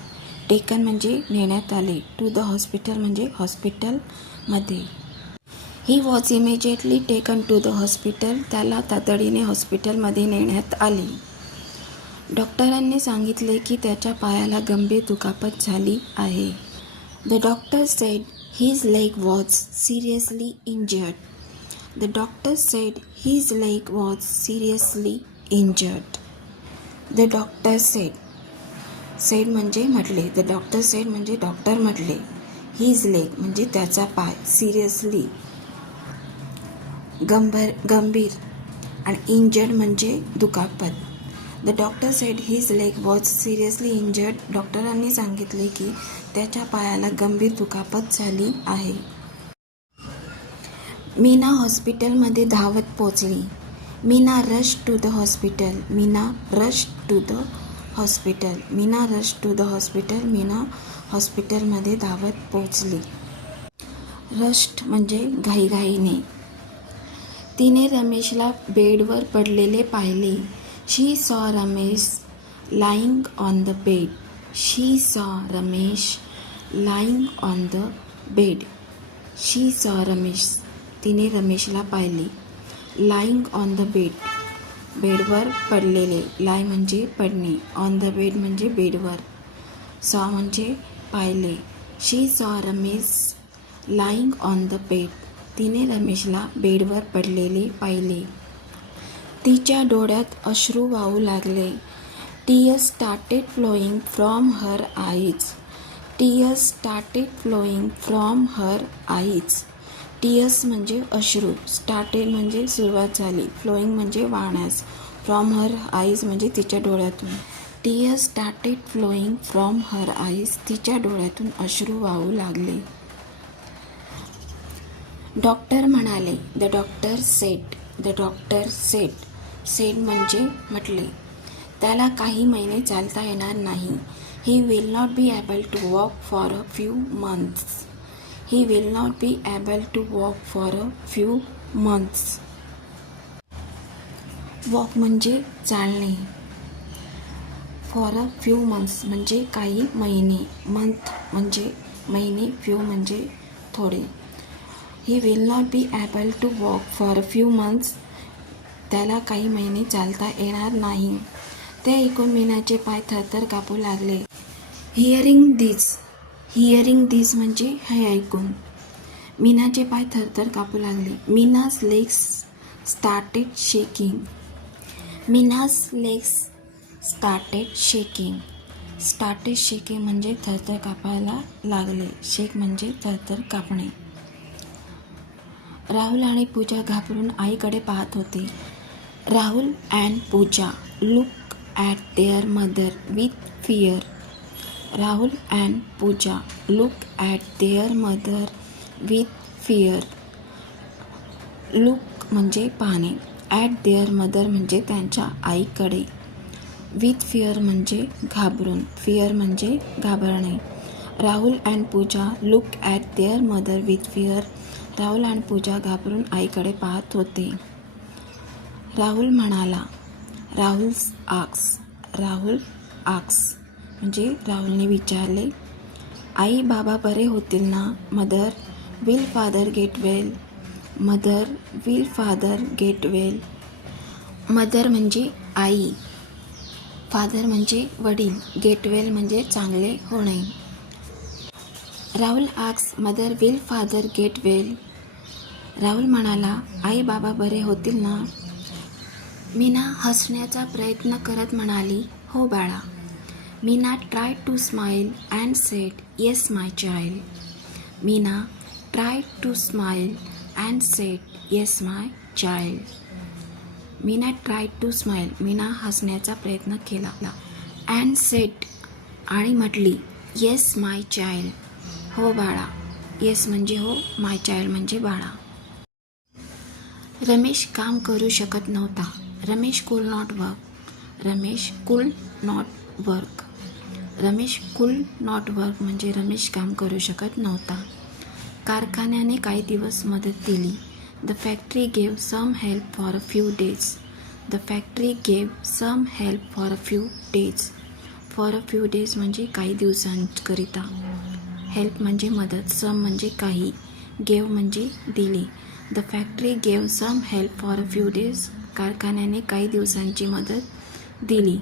टेकन म्हणजे नेण्यात आले, टू द हॉस्पिटल म्हणजे हॉस्पिटलमध्ये. He was immediately taken to the hospital. त्याला तातडीने हॉस्पिटलमध्ये नेण्यात आले. डॉक्टरांनी सांगितले की त्याच्या पायाला गंभीर दुखापत झाली आहे. The doctor sed his leg was seriously injured. The doctor sed his leg was seriously injured. The doctor said, said म्हणजे म्हटले, द डॉक्टर सेड म्हणजे डॉक्टर म्हटले, हिज लेग म्हणजे त्याचा पाय, सिरियसली गंभीर आणि इंजर्ड म्हणजे दुखापत. The doctor sed his leg was seriously injured. डॉक्टरांनी सांगितले की त्याच्या पायाला गंभीर दुखापत झाली आहे. मीना हॉस्पिटलमध्ये धावत पोचली. Meena rush to the hospital. Meena rush to the hospital. Meena rush to the hospital. Meena हॉस्पिटलमध्ये धावत पोचली. रश्ड म्हणजे घाईघाईने. तिने रमेशला बेडवर पडलेले पाहिले. She saw Ramesh lying on the bed. She saw Ramesh lying on the bed. She saw Ramesh, तिने रमेशला पाहिले. लाईंग ऑन द बेड, बेडवर पडलेले. लाई म्हणजे पडणे, ऑन द बेड म्हणजे बेडवर, सॉ म्हणजे पाहिले. She saw Ramesh lying on the bed. तिने रमेशला बेडवर पडलेले पाहिले. तिच्या डोळ्यात अश्रू वाहू लागले. Tears started flowing from her eyes. Tears started flowing from her eyes. Tears म्हणजे अश्रू, स्टार्टेड म्हणजे सुरुवात झाली, फ्लोईंग म्हणजे वाहण्यास, फ्रॉम हर आईज म्हणजे तिच्या डोळ्यातून. Tears started flowing from her eyes. तिच्या डोळ्यातून अश्रू वाहू लागले. डॉक्टर म्हणाले. The doctor said. The doctor said. Said म्हणजे म्हटले. त्याला काही महिने चालता येणार नाही. He will not be able to walk for a few months. He will not be able to walk for a few months. Walk म्हणजे चालणे, फॉर अ फ्यू मंथ्स म्हणजे काही महिने, मंथ म्हणजे महिने, फ्यू म्हणजे थोडे. He will not be able to walk for a few months. त्याला काही महिने चालता येणार नाही. ते ऐकून मीनाचे पाय थरथर कापू लागले. हिअरिंग दिस म्हणजे हे ऐकून मीनाचे पाय थरथर कापू लागले. Meena's legs started shaking. Meena's legs started shaking. Started shaking म्हणजे थरथर कापायला लागले. शेक म्हणजे थरथर कापणे. राहुल आणि पूजा घाबरून आईकडे पाहत होते. Rahul and Pooja look at their mother with fear. Rahul and Pooja look at their mother with fear. Look म्हणजे पाहणे, ॲट देअर मदर म्हणजे त्यांच्या आईकडे, विथ फिअर म्हणजे घाबरून, फिअर म्हणजे घाबरणे. Rahul and Pooja look at their mother with fear. Rahul आणि पूजा घाबरून आईकडे पाहत होते. राहुल म्हणाला. राहुल आक्स म्हणजे राहुलने विचारले. आई बाबा बरे होतील ना? Mother will father get well. Mother will father get well. Mother म्हणजे आई, फादर म्हणजे वडील, गेट वेल म्हणजे चांगले होणे. Rahul asks mother will father get well. Rahul म्हणाला, आई बाबा बरे होतील ना? मीना हसण्याचा प्रयत्न करत म्हणाली, हो बाळा. Meena try to smile and said, yes my child. Meena try to smile and said, yes my child. Meena try to smile, Meena हसण्याचा प्रयत्न केला, अँड सेड आणि म्हटली, येस माय चाइल्ड, हो बाळा. येस म्हणजे हो, माय चाइल्ड म्हणजे बाळा. रमेश काम करू शकत नव्हता. Ramesh could not work. Ramesh could not work. Ramesh could not work म्हणजे रमेश काम करू शकत नव्हता. कारखान्याने काही दिवस मदत दिली. The factory gave some help for a few days. The factory gave some help for a few days. For a few days म्हणजे काही दिवसांकरिता. हेल्प म्हणजे मदत, सम म्हणजे काही, गेव म्हणजे दिली. The factory gave some help for a few days. कारखान्याने काही दिवसांची मदत दिली,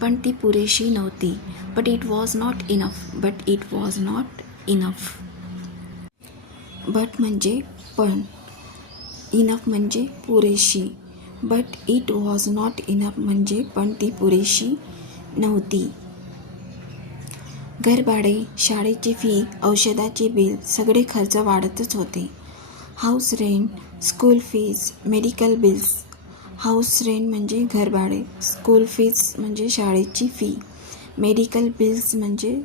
पण ती पुरेशी नव्हती. But it was not enough. But it was not enough. But म्हणजे पण, इनफ म्हणजे पुरेशी. But it was not enough म्हणजे पण ती पुरेशी नव्हती. घरभाडे, शाळेची फी, औषधाचे बिल सगळे खर्च वाढतच होते. House rent, school fees, medical bills. House rent म्हणजे घरभाडे, स्कूल फीज म्हणजे शाळेची फी, मेडिकल बिल्स म्हणजे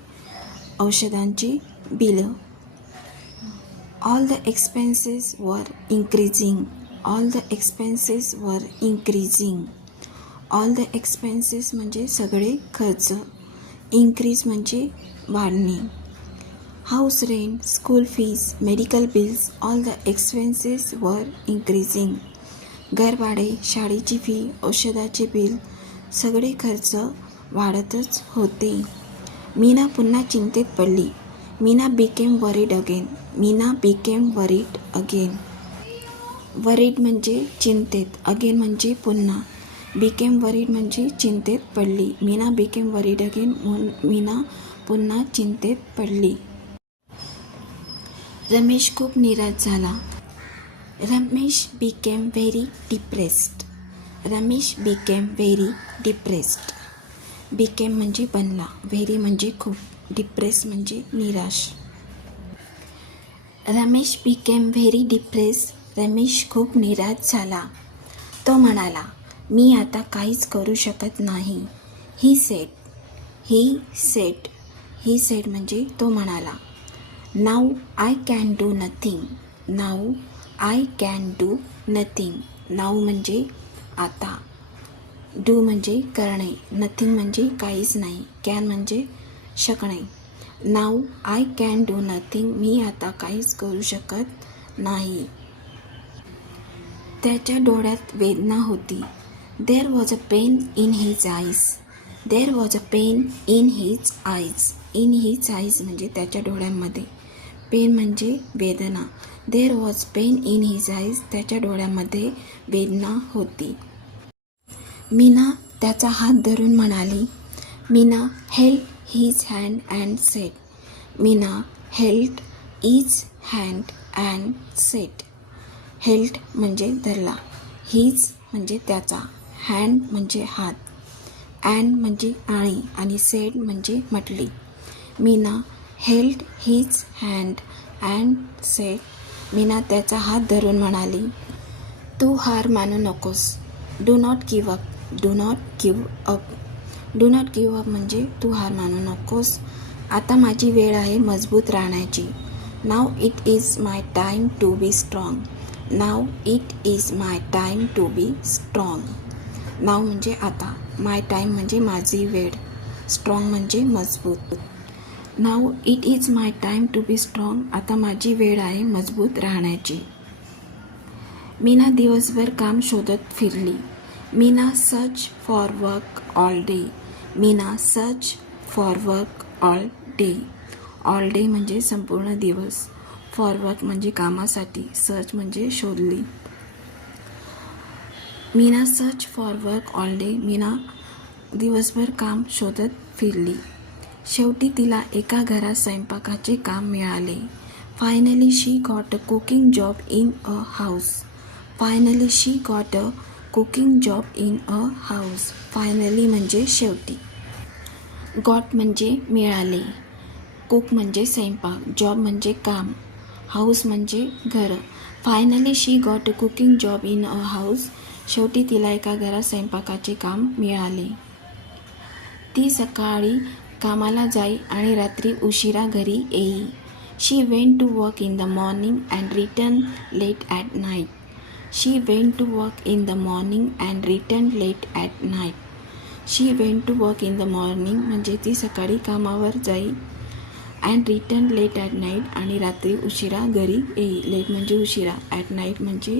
औषधांची बिलं. ऑल द एक्सपेन्सेस वर इन्क्रीजिंग. ऑल द एक्सपेन्सेस वर इन्क्रीजिंग. ऑल द एक्सपेन्सेस म्हणजे सगळे खर्च, इन्क्रीज म्हणजे वाढणे. House rent, school fees, medical bills, all the expenses वर इन्क्रीजिंग. घरभाडे, शाळेची फी, औषधाचे बिल सगळे खर्च वाढतच होते. मीना पुन्हा चिंतेत पडली. Meena became worried again. Meena became worried again. Worried म्हणजे चिंतेत, अगेन म्हणजे पुन्हा, बिकेम वरीड म्हणजे चिंतेत पडली. Meena became worried again. Meena पुन्हा चिंतेत पडली. रमेश खूप निराश झाला. Ramesh became very depressed. Ramesh became very depressed. Became म्हणजे बनला, व्हेरी म्हणजे खूप, डिप्रेस म्हणजे निराश. Ramesh became very depressed. Ramesh खूप निराश झाला. तो म्हणाला, मी आता काहीच करू शकत नाही. He said. He said. He said म्हणजे तो म्हणाला. Now I can do nothing. Now I can do nothing. Now म्हणजे आता, डू म्हणजे करणे, नथिंग म्हणजे काहीच नाही, कॅन म्हणजे शकणे. Now I can do nothing. मी आता काहीच करू शकत नाही. त्याच्या डोळ्यात वेदना होती. There was a pain in his eyes. There was a pain in his eyes. In his eyes म्हणजे त्याच्या डोळ्यांमध्ये. पेन म्हणजे वेदना. There was pain in his eyes. त्याच्या डोळ्यामध्ये वेदना होती. मीना त्याचा हात धरून म्हणाली. Meena held his hand and said. Meena held his hand and sed. Held म्हणजे धरला, हिज म्हणजे त्याचा, हँड म्हणजे हात, अँड म्हणजे आणि सेड म्हणजे म्हटली. Meena held his hand and said. Meena त्याचा हात धरून म्हणाली, तू हार मानू नकोस. Do not give up. Do not give up. Do not give up म्हणजे तू हार मानू नकोस. आता माझी वेळ आहे मजबूत राहण्याची. Now it is my time to be strong. Now it is my time to be strong. Now म्हणजे आता, माय टाईम म्हणजे माझी वेळ, स्ट्रॉंग म्हणजे मजबूत. Now it is my time to be strong. आता माझी वेळ आहे मजबूत राहण्याची. मीना दिवसभर काम शोधत फिरली. Meena search for work all day. Meena search for work all day. All day म्हणजे संपूर्ण दिवस, फॉर वर्क म्हणजे कामासाठी, सर्च म्हणजे शोधली. Meena search for work all day. Meena दिवसभर काम शोधत फिरली. शेवटी तिला एका घरात स्वयंपाकाचे काम मिळाले. Finally she got a cooking job in a house. Finally she got a cooking job in a house. Finally म्हणजे शेवटी. गॉट म्हणजे मिळाले, कुक म्हणजे स्वयंपाक, जॉब म्हणजे काम, हाऊस म्हणजे घर. Finally she got a cooking job in a house. शेवटी तिला एका घरात स्वयंपाकाचे काम मिळाले. ती सकाळी कामाला जाई आणि रात्री उशिरा घरी येई. She went to work in the morning and return late at night. She went to work in the morning and return late at night. She went to work in the morning म्हणजे ती सकाळी कामावर जाई. And return late at night आणि रात्री उशिरा घरी येई. लेट म्हणजे उशिरा, ॲट नाईट म्हणजे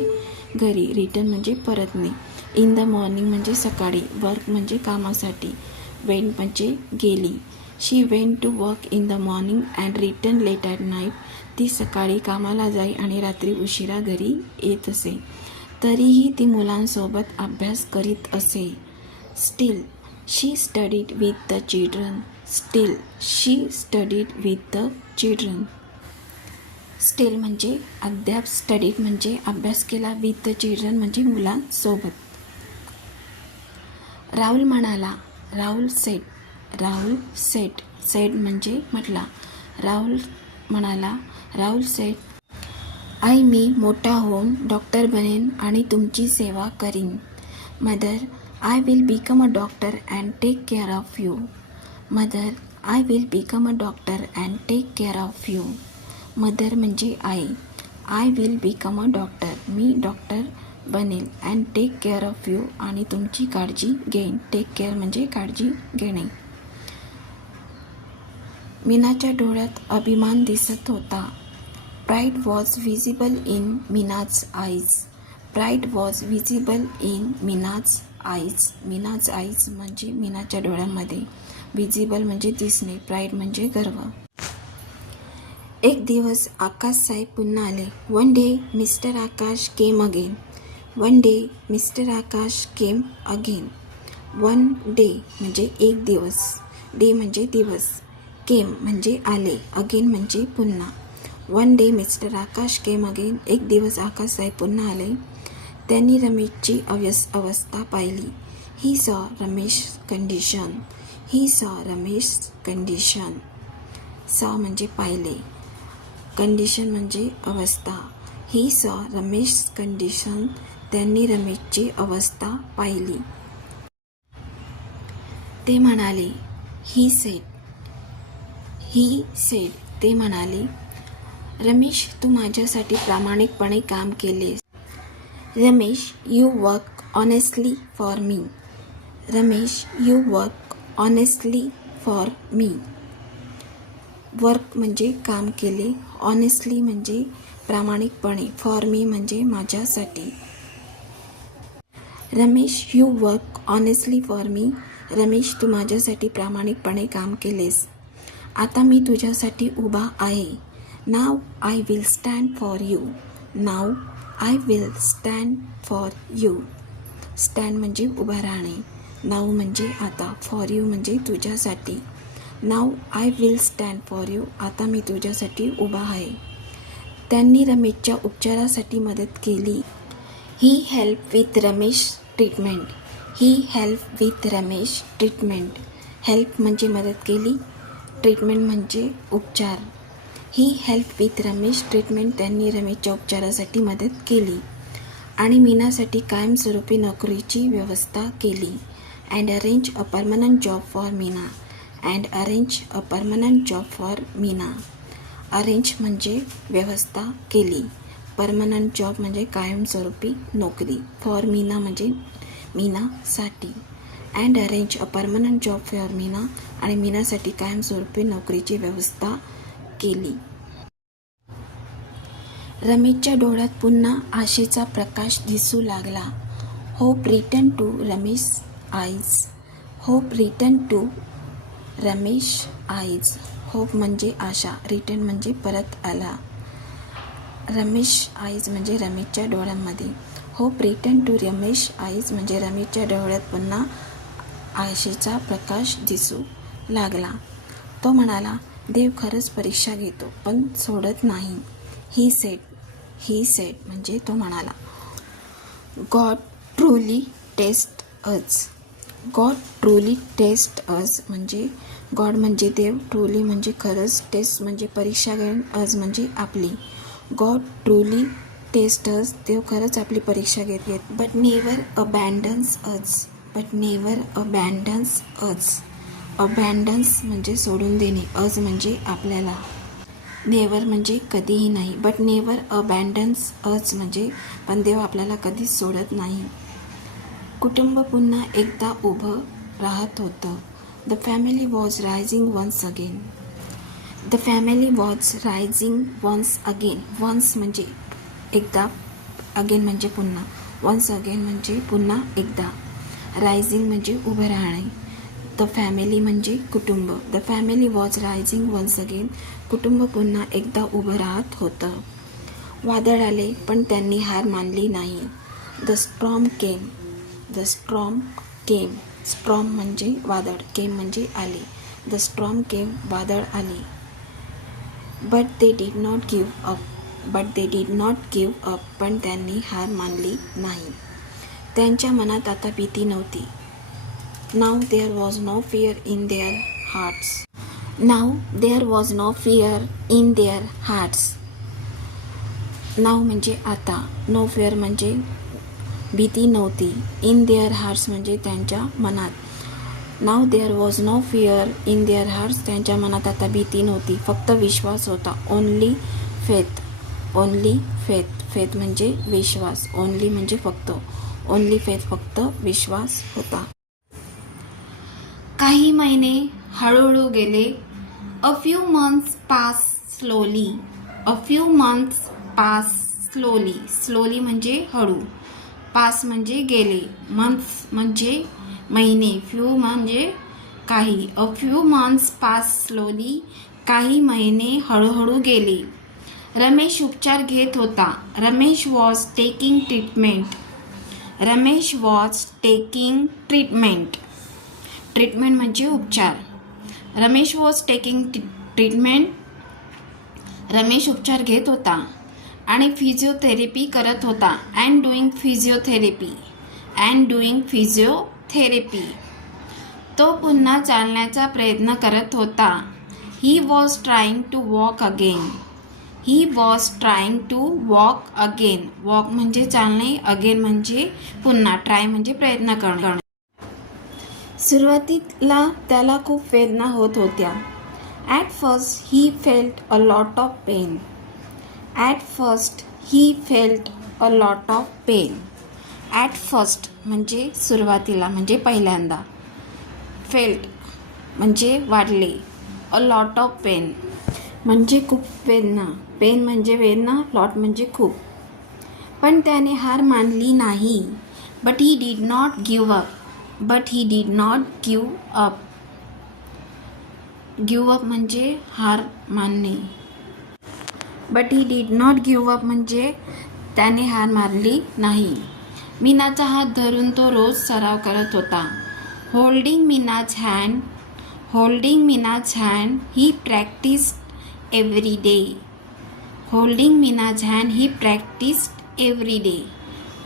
घरी, रिटर्न म्हणजे परतणे. इन द मॉर्निंग म्हणजे सकाळी, वर्क म्हणजे कामासाठी, वेंट म्हणजे गेली. She went to work in the morning and return late at night. ती सकाळी कामाला जाई आणि रात्री उशिरा घरी येत असे. तरीही ती मुलांसोबत अभ्यास करीत असे. Steel she studied with the children. Steel she studied with the children. Steel म्हणजे अद्याप, स्टडीड म्हणजे अभ्यास केला, विथ द चिल्ड्रन म्हणजे मुलांसोबत. राहुल म्हणाला. Rahul sed. Rahul sed. Said म्हणजे म्हटला. राहुल म्हणाला. राहुल सेड, मी मोठा होऊन डॉक्टर बनेन आणि तुमची सेवा करीन. Mother, I will become a doctor and take care of you. Mother, I will become a doctor and take care of you. Mother म्हणजे आई. I will become a doctor, मी डॉक्टर बनेल, and take care of you आणि तुमची काळजी घेईन. टेक केअर म्हणजे काळजी घेणे. मीनाच्या डोळ्यात अभिमान दिसत होता. Pride was visible in Meena's eyes. Pride was visible in Meena's eyes. Meena's eyes म्हणजे मीनाच्या डोळ्यामध्ये. विजिबल म्हणजे दिसणे, प्राईड म्हणजे गर्व. एक दिवस आकाश साहेब पुन्हा आले. One day Mr Akash came again. One day Mr Akash came again. One day म्हणजे एक दिवस, डे म्हणजे दिवस, केम म्हणजे आले, अगेन म्हणजे पुन्हा. One day Mr Akash came again. एक दिवस आकाश साहेब पुन्हा आले. त्यांनी रमेशची अवस्था पाहिली. He saw Ramesh condition. He saw Ramesh condition. सॉ म्हणजे पाहिले, कंडिशन म्हणजे अवस्था. He saw Ramesh condition. त्यांनी रमेशची अवस्था पाहिली. ते म्हणाले. He said. He said. ते म्हणाले. रमेश, तू माझ्यासाठी प्रामाणिकपणे काम केलेस. Ramesh, you work honestly for me. Ramesh, you work honestly for me. Work म्हणजे काम केले, ऑनेस्टली म्हणजे प्रामाणिकपणे, फॉर मी म्हणजे माझ्यासाठी. Ramesh, you work honestly for me. Ramesh, तू माझ्यासाठी प्रामाणिकपणे काम केलेस. आता मी तुझ्यासाठी उभा आहे. Now I will stand for you. Now I will stand for you. Stand म्हणजे उभा राहणे, नाव म्हणजे आता, फॉर यू म्हणजे तुझ्यासाठी. Now I will stand for you. आता मी तुझ्यासाठी उभा आहे. त्यांनी रमेशच्या उपचारासाठी मदत केली. He help with Ramesh treatment. He help with Ramesh treatment. Help म्हणजे मदत केली, ट्रीटमेंट म्हणजे उपचार. He help with Ramesh treatment. त्यांनी रमेशच्या उपचारासाठी मदत केली आणि मीनासाठी कायमस्वरूपी नोकरीची व्यवस्था केली. And arrange a permanent job for Meena. And arrange a permanent job for Meena. Arrange म्हणजे व्यवस्था केली, परमनंट जॉब म्हणजे कायमस्वरूपी नोकरी, फॉर मीना म्हणजे मीनासाठी. And arrange a permanent job for Meena आणि मीनासाठी कायमस्वरूपी नोकरीची व्यवस्था केली. रमेशच्या डोळ्यात पुन्हा आशेचा प्रकाश दिसू लागला. Hope return to Ramesh eyes. Hope return to Ramesh eyes. Hope म्हणजे आशा, रिटर्न म्हणजे परत आला, रमेश आईज म्हणजे रमेशच्या डोळ्यांमध्ये. Hope return to Ramesh eyes म्हणजे रमेशच्या डोळ्यात पुन्हा आशेचा प्रकाश दिसू लागला. तो म्हणाला, देव खरंच परीक्षा घेतो पण सोडत नाही. He said. ही सेड म्हणजे तो म्हणाला. गॉड ट्रूली टेस्ट अज. गॉड ट्रूली टेस्ट अज म्हणजे गॉड म्हणजे देव, ट्रूली म्हणजे खरंच, टेस्ट म्हणजे परीक्षा घेऊन, अज म्हणजे आपली. गॉड ट्रूली टेस्ट अज. देव खरंच आपली परीक्षा घेत. बट नेवर अबॅन्डन्स अज. बट नेवर अबॅन्डन्स अज. अबॅन्डन्स म्हणजे सोडून देणे, अज म्हणजे आपल्याला. नेवर म्हणजे कधीही नाही, बट नेवर अबॅन्डन्स अज म्हणजे पण देव आपल्याला कधीच सोडत नाही. कुटुंब पुन्हा एकदा उभं राहत होतं. The family was rising once again. The family was rising once again. Once म्हणजे एकदा, अगेन म्हणजे पुन्हा. वन्स अगेन म्हणजे पुन्हा एकदा. रायझिंग म्हणजे उभं राहणे. द फॅमिली म्हणजे कुटुंब. The family was rising once again. कुटुंब पुन्हा एकदा उभं राहत होतं. वादळ आले पण त्यांनी हार मानली नाही. The storm came. The storm came. Storm म्हणजे वादळ, केम म्हणजे आले. द स्ट्रॉम केम. वादळ आले. But they did not give up. But they did not give up. पण त्यांनी हार मानली नाही. त्यांच्या मनात आता भीती नव्हती. Now there was no fear in their hearts. Now there was no fear in their hearts. Now म्हणजे आता, नो फिअर म्हणजे भीती नव्हती, इन देअर हार्ट्स म्हणजे त्यांच्या मनात. Now there was no fear in their hearts. त्यांच्या मनात आता भीती नव्हती, फक्त विश्वास होता. Only faith. Only faith. Faith म्हणजे विश्वास. ओनली म्हणजे फक्त. ओनली फेथ फक्त विश्वास होता. काही महिने हळूहळू गेले. अ फ्यू मंथ्स पास स्लोली. अ few months passed slowly. Slowly म्हणजे हळू. पास म्हणजे गेले. मंथ्स म्हणजे महिने. फ्यू म्हणजे काही. A few months passed slowly. काही महिने हळूहळू गेले. रमेश उपचार घेत होता. Ramesh was taking treatment. Ramesh was taking treatment. Treatment म्हणजे उपचार. Ramesh was taking treatment. Ramesh उपचार घेत होता आणि फिजिओथेरपी करत होता. And doing physiotherapy. And doing physiotherapy. तो पुन्हा चालण्याचा प्रयत्न करत होता. He was trying to walk again. He was trying to walk again. Walk म्हणजे चालणे, अगेन म्हणजे पुन्हा, ट्राय म्हणजे प्रयत्न करणे. सुरुवातीला त्याला खूप वेदना होत होत्या. At first he felt a lot of pain. At first he felt a lot of pain. At first म्हणजे सुरुवातीला, म्हणजे पहिल्यांदा. फेल्ट म्हणजे वाढले. अ लॉट ऑफ पेन म्हणजे खूप वेदना. पेन म्हणजे वेदना, लॉट म्हणजे खूप. पण त्याने हार मानली नाही. But he did not give up. But he did not give up. Give up म्हणजे हार मानणे. But he did not give up म्हणजे त्याने हार मानली नाही. मीनाचा हात धरून तो रोज सराव करत होता. Holding Meena's hand. Holding Meena's hand he practised every day. Holding Meena's hand he practised every day.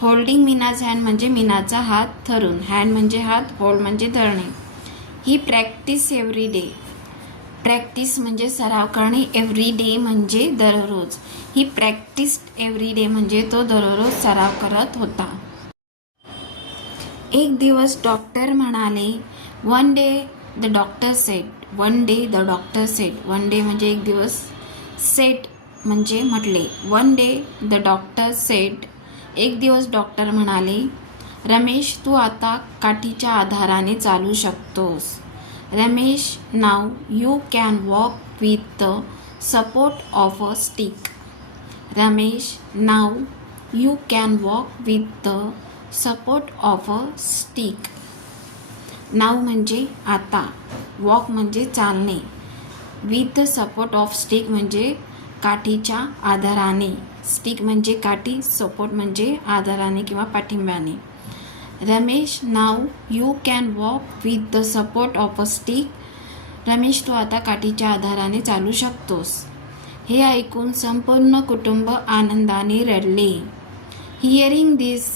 Holding Meena's hand म्हणजे मीनाचा हात धरून. हँड म्हणजे हात, होल्ड म्हणजे धरणे. ही प्रॅक्टिस एव्हरी डे. प्रॅक्टिस म्हणजे सराव करणे, एव्हरी डे म्हणजे दररोज. ही प्रॅक्टिस्ड एव्हरी डे म्हणजे तो दररोज सराव करत होता. एक दिवस डॉक्टर म्हणाले. One day the doctor sed. One day the doctor sed. One day म्हणजे एक दिवस, सेड म्हणजे म्हटले. One day the doctor sed. एक दिवस डॉक्टर म्हणाले, रमेश तू आता काठीच्या आधाराने चालू शकतोस. Ramesh now you can walk with the support of a stick. Ramesh now you can walk with the support of a stick. Now म्हणजे आता, वॉक म्हणजे चालणे, with the support of stick म्हणजे काठीच्या आधाराने. स्टिक म्हणजे काठी, सपोर्ट म्हणजे आधाराने किंवा पाठिंब्याने. Ramesh now you can walk with the support of a stick. Ramesh तू आता काठीच्या आधाराने चालू शकतोस. हे ऐकून संपूर्ण कुटुंब आनंदाने रडले. Hearing this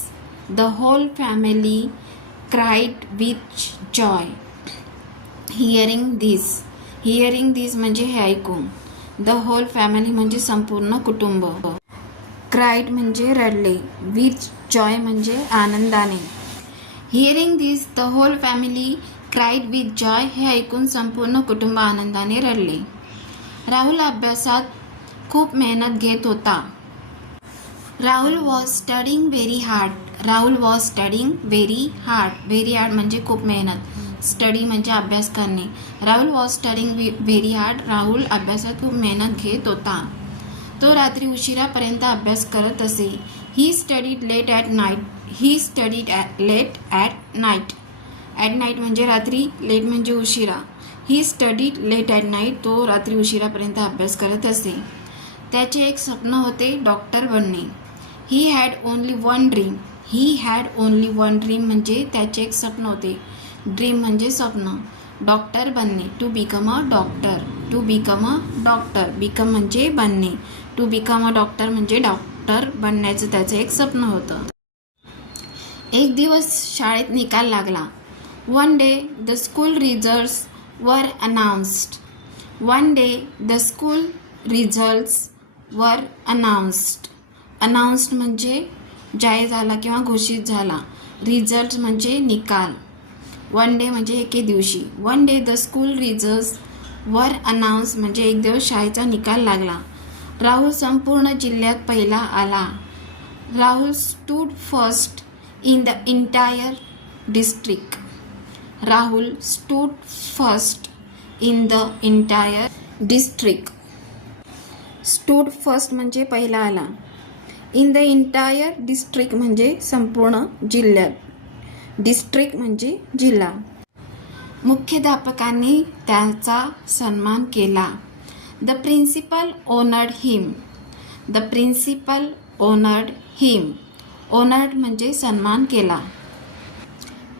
the whole family cried with joy. Hearing this. Hearing this म्हणजे हे ऐकून. द होल फॅमिली म्हणजे संपूर्ण कुटुंब. क्राईड म्हणजे रडले. विथ जॉय म्हणजे आनंदाने. Hearing this the whole family cried with joy. हे ऐकून संपूर्ण कुटुंब आनंदाने रडले. राहुल अभ्यासात खूप मेहनत घेत होता. Rahul was studying very hard. Rahul was studying very hard. Very hard म्हणजे खूप मेहनत. स्टडी म्हणजे अभ्यास करणे. Rahul was studying very hard. Rahul अभ्यासात खूप मेहनत घेत होता. तो रात्री उशिरापर्यंत अभ्यास करत असे. He studied late at night. He studied late at night. At night म्हणजे रात्री, लेट म्हणजे उशिरा. He studied late at night. तो रात्री उशिरापर्यंत अभ्यास करत असे. त्याचे एक स्वप्न होते, डॉक्टर बनणे. He had only one dream. He had only one dream म्हणजे त्याचे एक स्वप्न होते. ड्रीम म्हणजे स्वप्न. डॉक्टर बनणे. To become a doctor. To become a doctor. Become म्हणजे बनणे. टू बिकम अ डॉक्टर म्हणजे डॉक्टर बनण्याचं त्याचं एक स्वप्न होतं. एक दिवस शाळेत निकाल लागला. One day the school results were announced. One day the school results were announced. Announced म्हणजे जाहीर झाला किंवा घोषित झाला. रिझल्ट म्हणजे निकाल. वन डे म्हणजे एके दिवशी. One day the school results वर अनाउन्स म्हणजे एक दिवस शाळेचा निकाल लागला. राहुल संपूर्ण जिल्ह्यात पहिला आला. Rahul stood first in the entire district. Rahul stood first in the entire district. Stood first म्हणजे पहिला आला. इन द इंटायर डिस्ट्रिक्ट म्हणजे संपूर्ण जिल्ह्यात. डिस्ट्रिक्ट म्हणजे जिल्हा. मुख्याध्यापकांनी त्याचा सन्मान केला. The principal honoured him. The principal honoured him. Honoured म्हणजे सन्मान केला.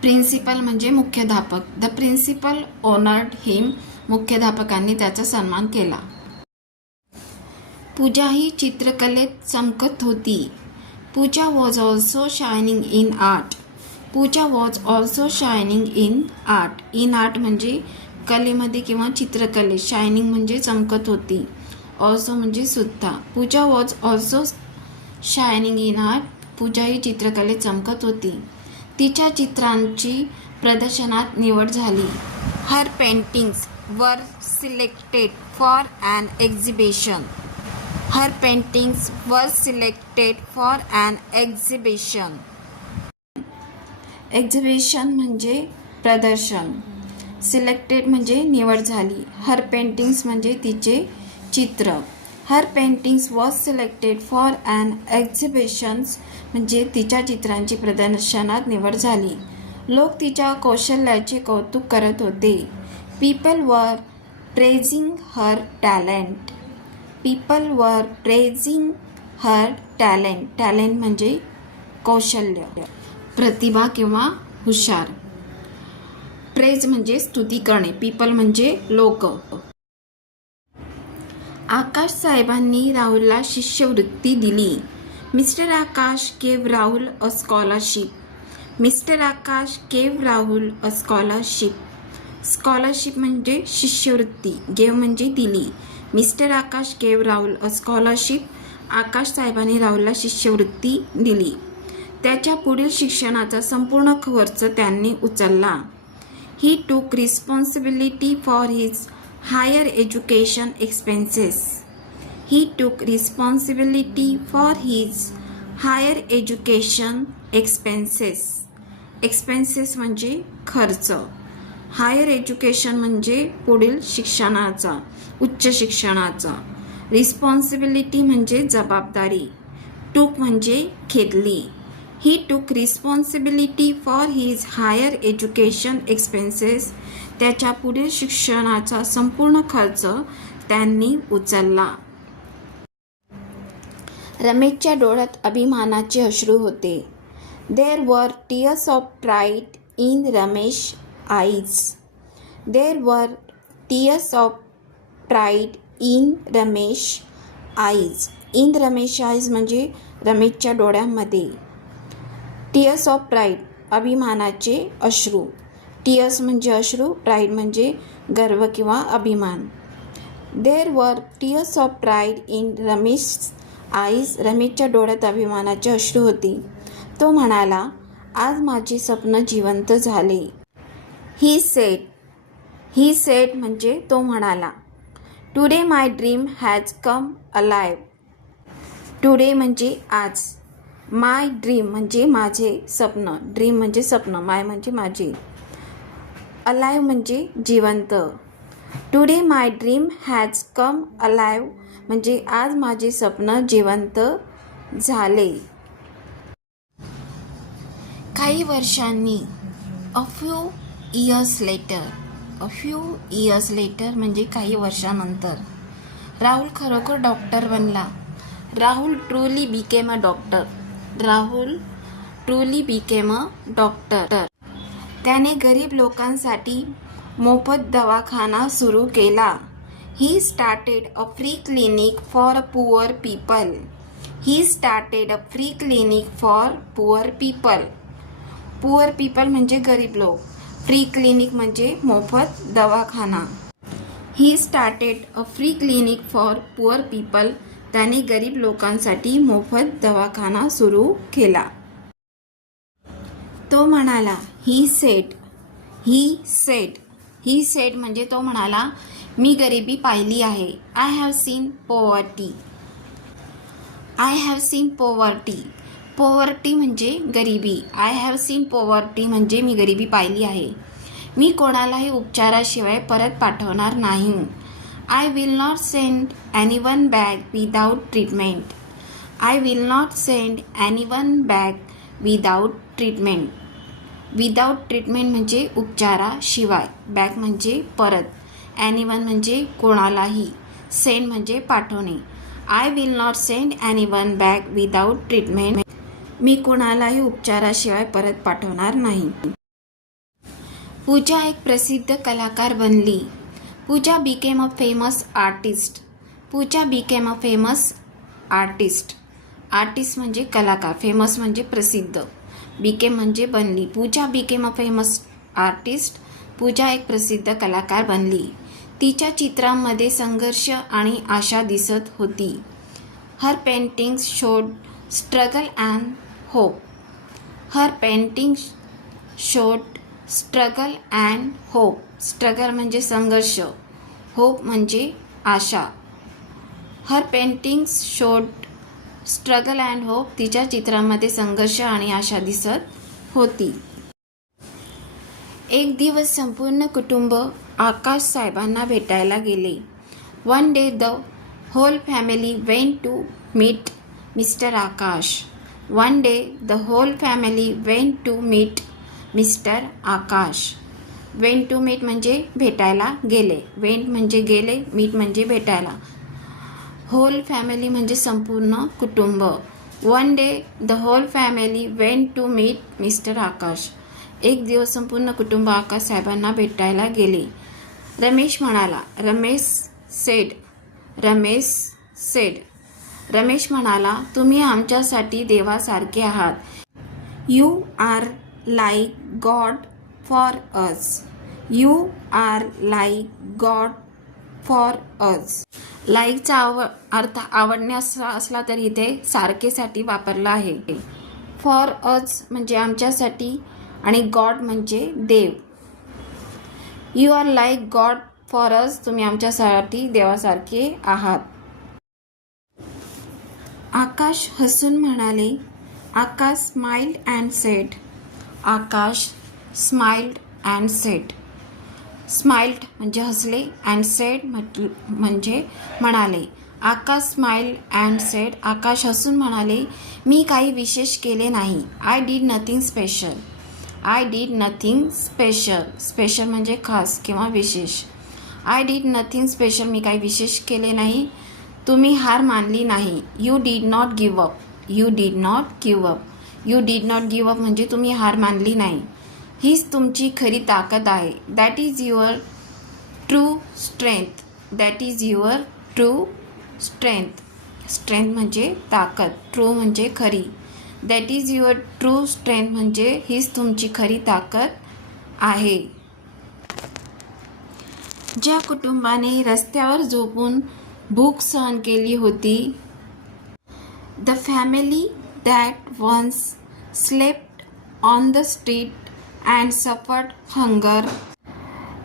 प्रिन्सिपल म्हणजे मुख्याध्यापक. The principal honoured him. मुख्याध्यापकांनी त्याचा सन्मान केला. पूजा ही चित्रकलेत चमकत होती. पूजा was also shining in art. Puja was also shining in art. In art म्हणजे कलेमध्ये किंवा चित्रकलेत. शायनिंग म्हणजे चमकत होती. ऑल्सो म्हणजे सुद्धा. Puja was also shining in art. Puja ही चित्रकलेत चमकत होती. तिच्या चित्रांची प्रदर्शनात निवड झाली. Her paintings were selected for an exhibition. Her paintings were selected for an exhibition. Exhibition म्हणजे प्रदर्शन. सिलेक्टेड म्हणजे निवड झाली. हर पेंटिंग्स म्हणजे तिचे चित्र. Her paintings was selected for an exhibitions म्हणजे तिच्या चित्रांची प्रदर्शनात निवड झाली. लोक तिच्या कौशल्याचे कौतुक करत होते. People were praising her talent. People were praising her talent. Talent म्हणजे कौशल्य, प्रतिभा किंवा हुशार. प्रेज म्हणजे स्तुती करणे. पीपल म्हणजे लोक. आकाश साहेबांनी राहुलला शिष्यवृत्ती दिली. Mister Akash gave Rahul a scholarship. Mister Akash gave Rahul a scholarship. Scholarship म्हणजे शिष्यवृत्ती. गेव म्हणजे दिली. Mister Akash gave Rahul a scholarship. Akash साहेबांनी राहुलला शिष्यवृत्ती दिली. त्याच्या पुढील शिक्षणाचा संपूर्ण खर्च त्यांनी उचलला. He took responsibility for his higher education expenses. He took responsibility for his higher education expenses. Expenses म्हणजे खर्च. हायर एज्युकेशन म्हणजे पुढील शिक्षणाचा, उच्च शिक्षणाचा. रिस्पॉन्सिबिलिटी म्हणजे जबाबदारी. टूक म्हणजे घेतली. He took responsibility for his higher education expenses. त्याच्या पुढील शिक्षणाचा संपूर्ण खर्च त्यांनी उचलला. रमेशच्या डोळ्यात अभिमानाचे अश्रू होते. There were tears of pride in Ramesh eyes. There were tears of pride in Ramesh eyes. In Ramesh eyes म्हणजे रमेशच्या डोळ्यांमध्ये. टीयर्स ऑफ प्राईड अभिमानाचे अश्रू. टीयर्स म्हणजे अश्रू, प्राईड म्हणजे गर्व किंवा अभिमान. देर वर tears of pride in Ramesh eyes. रमेशच्या डोळ्यात अभिमानाचे अश्रू होते. तो म्हणाला, आज माझे स्वप्न जिवंत झाले. ही सेड. ही सेड म्हणजे तो म्हणाला. Today my dream has come alive. Today म्हणजे आज. माय ड्रीम म्हणजे माझे स्वप्न. ड्रीम म्हणजे स्वप्न. माय म्हणजे माझे. अलाइव म्हणजे जिवंत. Today my dream has come alive म्हणजे आज माझे स्वप्न जिवंत झाले. काही वर्षांनी, अ फ्यू इयर्स लेटर म्हणजे काही वर्षानंतर, राहुल खरोखर डॉक्टर बनला. Rahul truly became a doctor. त्याने गरीब लोकांसाठी मोफत दवाखाना सुरू केला. He started a free clinic for poor people. Poor people म्हणजे गरीब लोक, फ्री क्लिनिक म्हणजे मोफत दवाखाना. He started a free clinic for poor people. त्याने गरीब लोकांसाठी मोफत दवाखाना सुरू केला. तो म्हणाला, ही सेड म्हणजे तो म्हणाला, मी गरिबी पाहिली आहे. I have seen poverty. Poverty म्हणजे गरिबी. आय हॅव सीन पॉवर्टी म्हणजे मी गरिबी पाहिली आहे. मी कोणालाही उपचाराशिवाय परत पाठवणार नाही. I will not send anyone back without treatment. Without treatment म्हणजे उपचाराशिवाय. बॅक म्हणजे परत. एनीवन म्हणजे कोणालाही. सेंड म्हणजे पाठवणे. I will not send anyone back without treatment. मी कोणालाही उपचाराशिवाय परत पाठवणार नाही. पूजा एक प्रसिद्ध कलाकार बनली. Puja became a famous artist. Artist म्हणजे कलाकार, फेमस म्हणजे प्रसिद्ध, बिकेम म्हणजे बनली. Puja became a famous artist. Puja एक प्रसिद्ध कलाकार बनली. तिच्या चित्रांमध्ये संघर्ष आणि आशा दिसत होती. Her paintings showed struggle and hope. Struggle म्हणजे संघर्ष, होप म्हणजे आशा. Her paintings showed struggle and hope. तिच्या चित्रांमध्ये संघर्ष आणि आशा दिसत होती. एक दिवस संपूर्ण कुटुंब आकाश साहेबांना भेटायला गेले. One day the whole family went to meet mister Akash. Went to meet म्हणजे भेटायला गेले. वेंट म्हणजे गेले, मीट म्हणजे भेटायला. होल फॅमिली म्हणजे संपूर्ण कुटुंब. One day the whole family went to meet mister Akash. एक दिवस संपूर्ण कुटुंब आकाश साहेबांना भेटायला गेले. रमेश म्हणाला, तुम्ही आमच्यासाठी देवासारखे आहात. You are like God for us. लाईकचा अर्थ आवडण्याचा असला तरी इथे सारखेसाठी वापरला आहे. फॉर अस म्हणजे आमच्यासाठी आणि गॉड म्हणजे देव. You are like God for us. तुम्ही आमच्यासाठी देवासारखे आहात. आकाश हसून म्हणाले. Akash smiled and said. Smiled म्हणजे हसले, अँड सेड म्हणजे म्हणाले. Akash smiled and said. Akash हसून म्हणाले, मी काही विशेष केले नाही. I did nothing special. Special म्हणजे खास किंवा विशेष. I did nothing special. मी काही विशेष केले नाही. तुम्ही हार मानली नाही. You did not give up म्हणजे तुम्ही हार मानली नाही. हीच तुमची खरी ताकद आहे. That is your true strength. Strength म्हणजे ताकद, ट्रू म्हणजे खरी. That is your true strength म्हणजे हीच तुमची खरी ताकद आहे. ज्या कुटुंबाने रस्त्यावर झोपून भूक सहन केली होती. The family that once slept on the street and suffered hunger.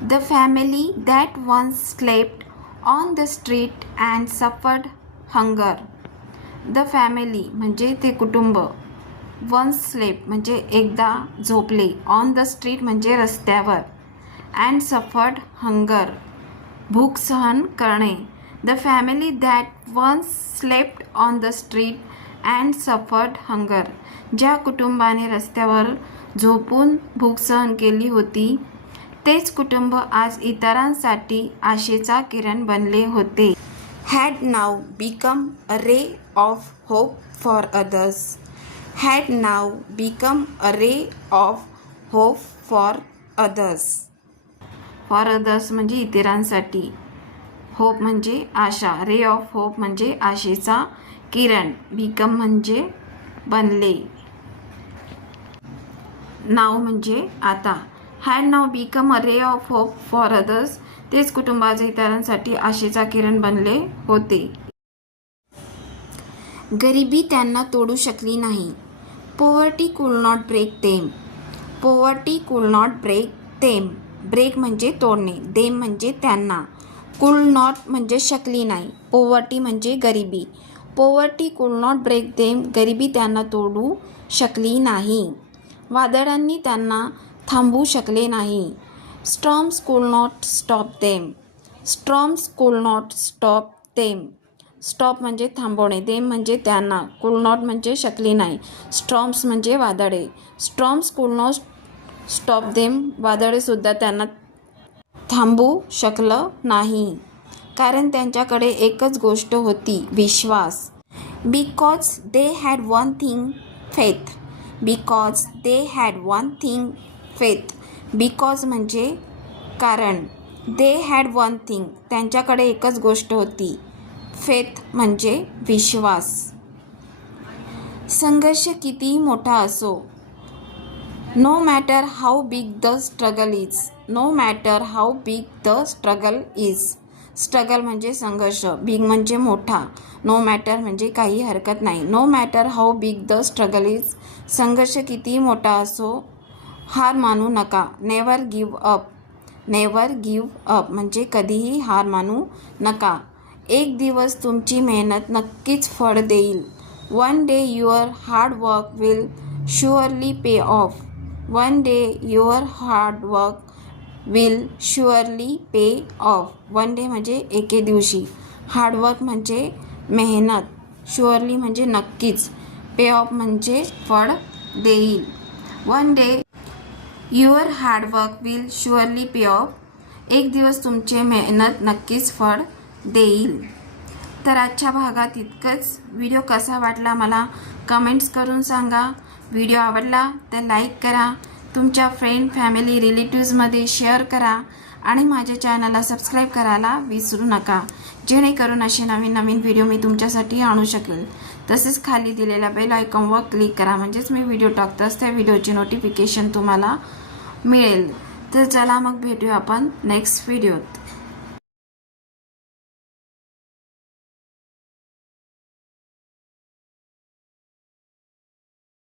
The family that once slept on the street and suffered hunger. The family म्हणजे ते कुटुंब. वन्स स्लेप म्हणजे एकदा झोपले. ऑन द स्ट्रीट म्हणजे रस्त्यावर. And suffered hunger. भूक सहन करणे. The family that once slept on the street and suffered hunger. ज्या कुटुंबाने रस्त्यावर झोपून भूक सहन केली होती तेच कुटुंब आज इतरांसाठी आशेचा किरण बनले होते. Had now become a ray of hope for others. Had now become a ray of hope for others. For others म्हणजे इतरांसाठी. होप म्हणजे आशा. रे ऑफ होप म्हणजे आशेचा किरण. बिकम म्हणजे बनले. नाव म्हणजे आता. Had now become a ray of hope for others. तेच कुटुंबाच्या इतरांसाठी आशेचा किरण बनले होते. गरिबी त्यांना तोडू शकली नाही. पॉवर्टी कुड नॉट ब्रेक देम. पॉवर्टी कुड नॉट ब्रेक देम. ब्रेक म्हणजे तोडणे. देम म्हणजे त्यांना. कुड नॉट म्हणजे शकली नाही. पॉवर्टी म्हणजे गरिबी. पॉवर्टी कुड नॉट ब्रेक देम. गरिबी त्यांना तोडू शकली नाही. वादळांनी त्यांना थांबवू शकले नाही. Storms could not stop them. Storms could not stop them. Stop म्हणजे थांबवणे. देम म्हणजे त्यांना. कुड नॉट म्हणजे शकली नाही. स्टॉर्म्स म्हणजे वादळे. Storms could not stop them. वादळेसुद्धा त्यांना थांबवू शकलं नाही. कारण त्यांच्याकडे एकच गोष्ट होती, विश्वास. Because they had one thing, faith. Because they had one thing, faith. Because म्हणजे कारण. दे हॅड वन थिंग त्यांच्याकडे एकच गोष्ट होती. फेथ म्हणजे विश्वास. संघर्ष कितीही मोठा असो. No matter how big the struggle is. No matter how big the struggle is. Struggle म्हणजे संघर्ष. बिग म्हणजे मोठा. नो मॅटर म्हणजे काही हरकत नाही. No matter how big the struggle is. संघर्ष कितीही मोठा असो, हार मानू नका. Never give up. Never give up म्हणजे कधीही हार मानू नका. एक दिवस तुमची मेहनत नक्कीच फळ देईल. One day your hard work will surely pay of. One day your hard work will surely pay of. One day म्हणजे एके दिवशी. हार्डवर्क म्हणजे मेहनत. शुअरली म्हणजे नक्कीच. पे ऑफ म्हणजे फळ देईल. One day your hard work will surely pay of. एक दिवस तुमचे मेहनत नक्कीच फळ देईल. तर आजच्या भागात इतकंच. व्हिडिओ कसा वाटला मला कमेंट्स करून सांगा. व्हिडिओ आवडला तर लाईक करा. तुमच्या फ्रेंड, फॅमिली, रिलेटिव्समध्ये शेअर करा आणि माझ्या चॅनलला सबस्क्राईब करायला विसरू नका, जेणेकरून असे नवीन नवीन व्हिडिओ मी तुमच्यासाठी आणू शकेल. तसेच खाली दिलेल्या बेल आयकॉनवर क्लिक करा, म्हणजेच मी व्हिडिओ टाकताच त्या व्हिडिओची नोटिफिकेशन तुम्हाला मिळेल. तर चला मग भेटूया आपण नेक्स्ट व्हिडिओत.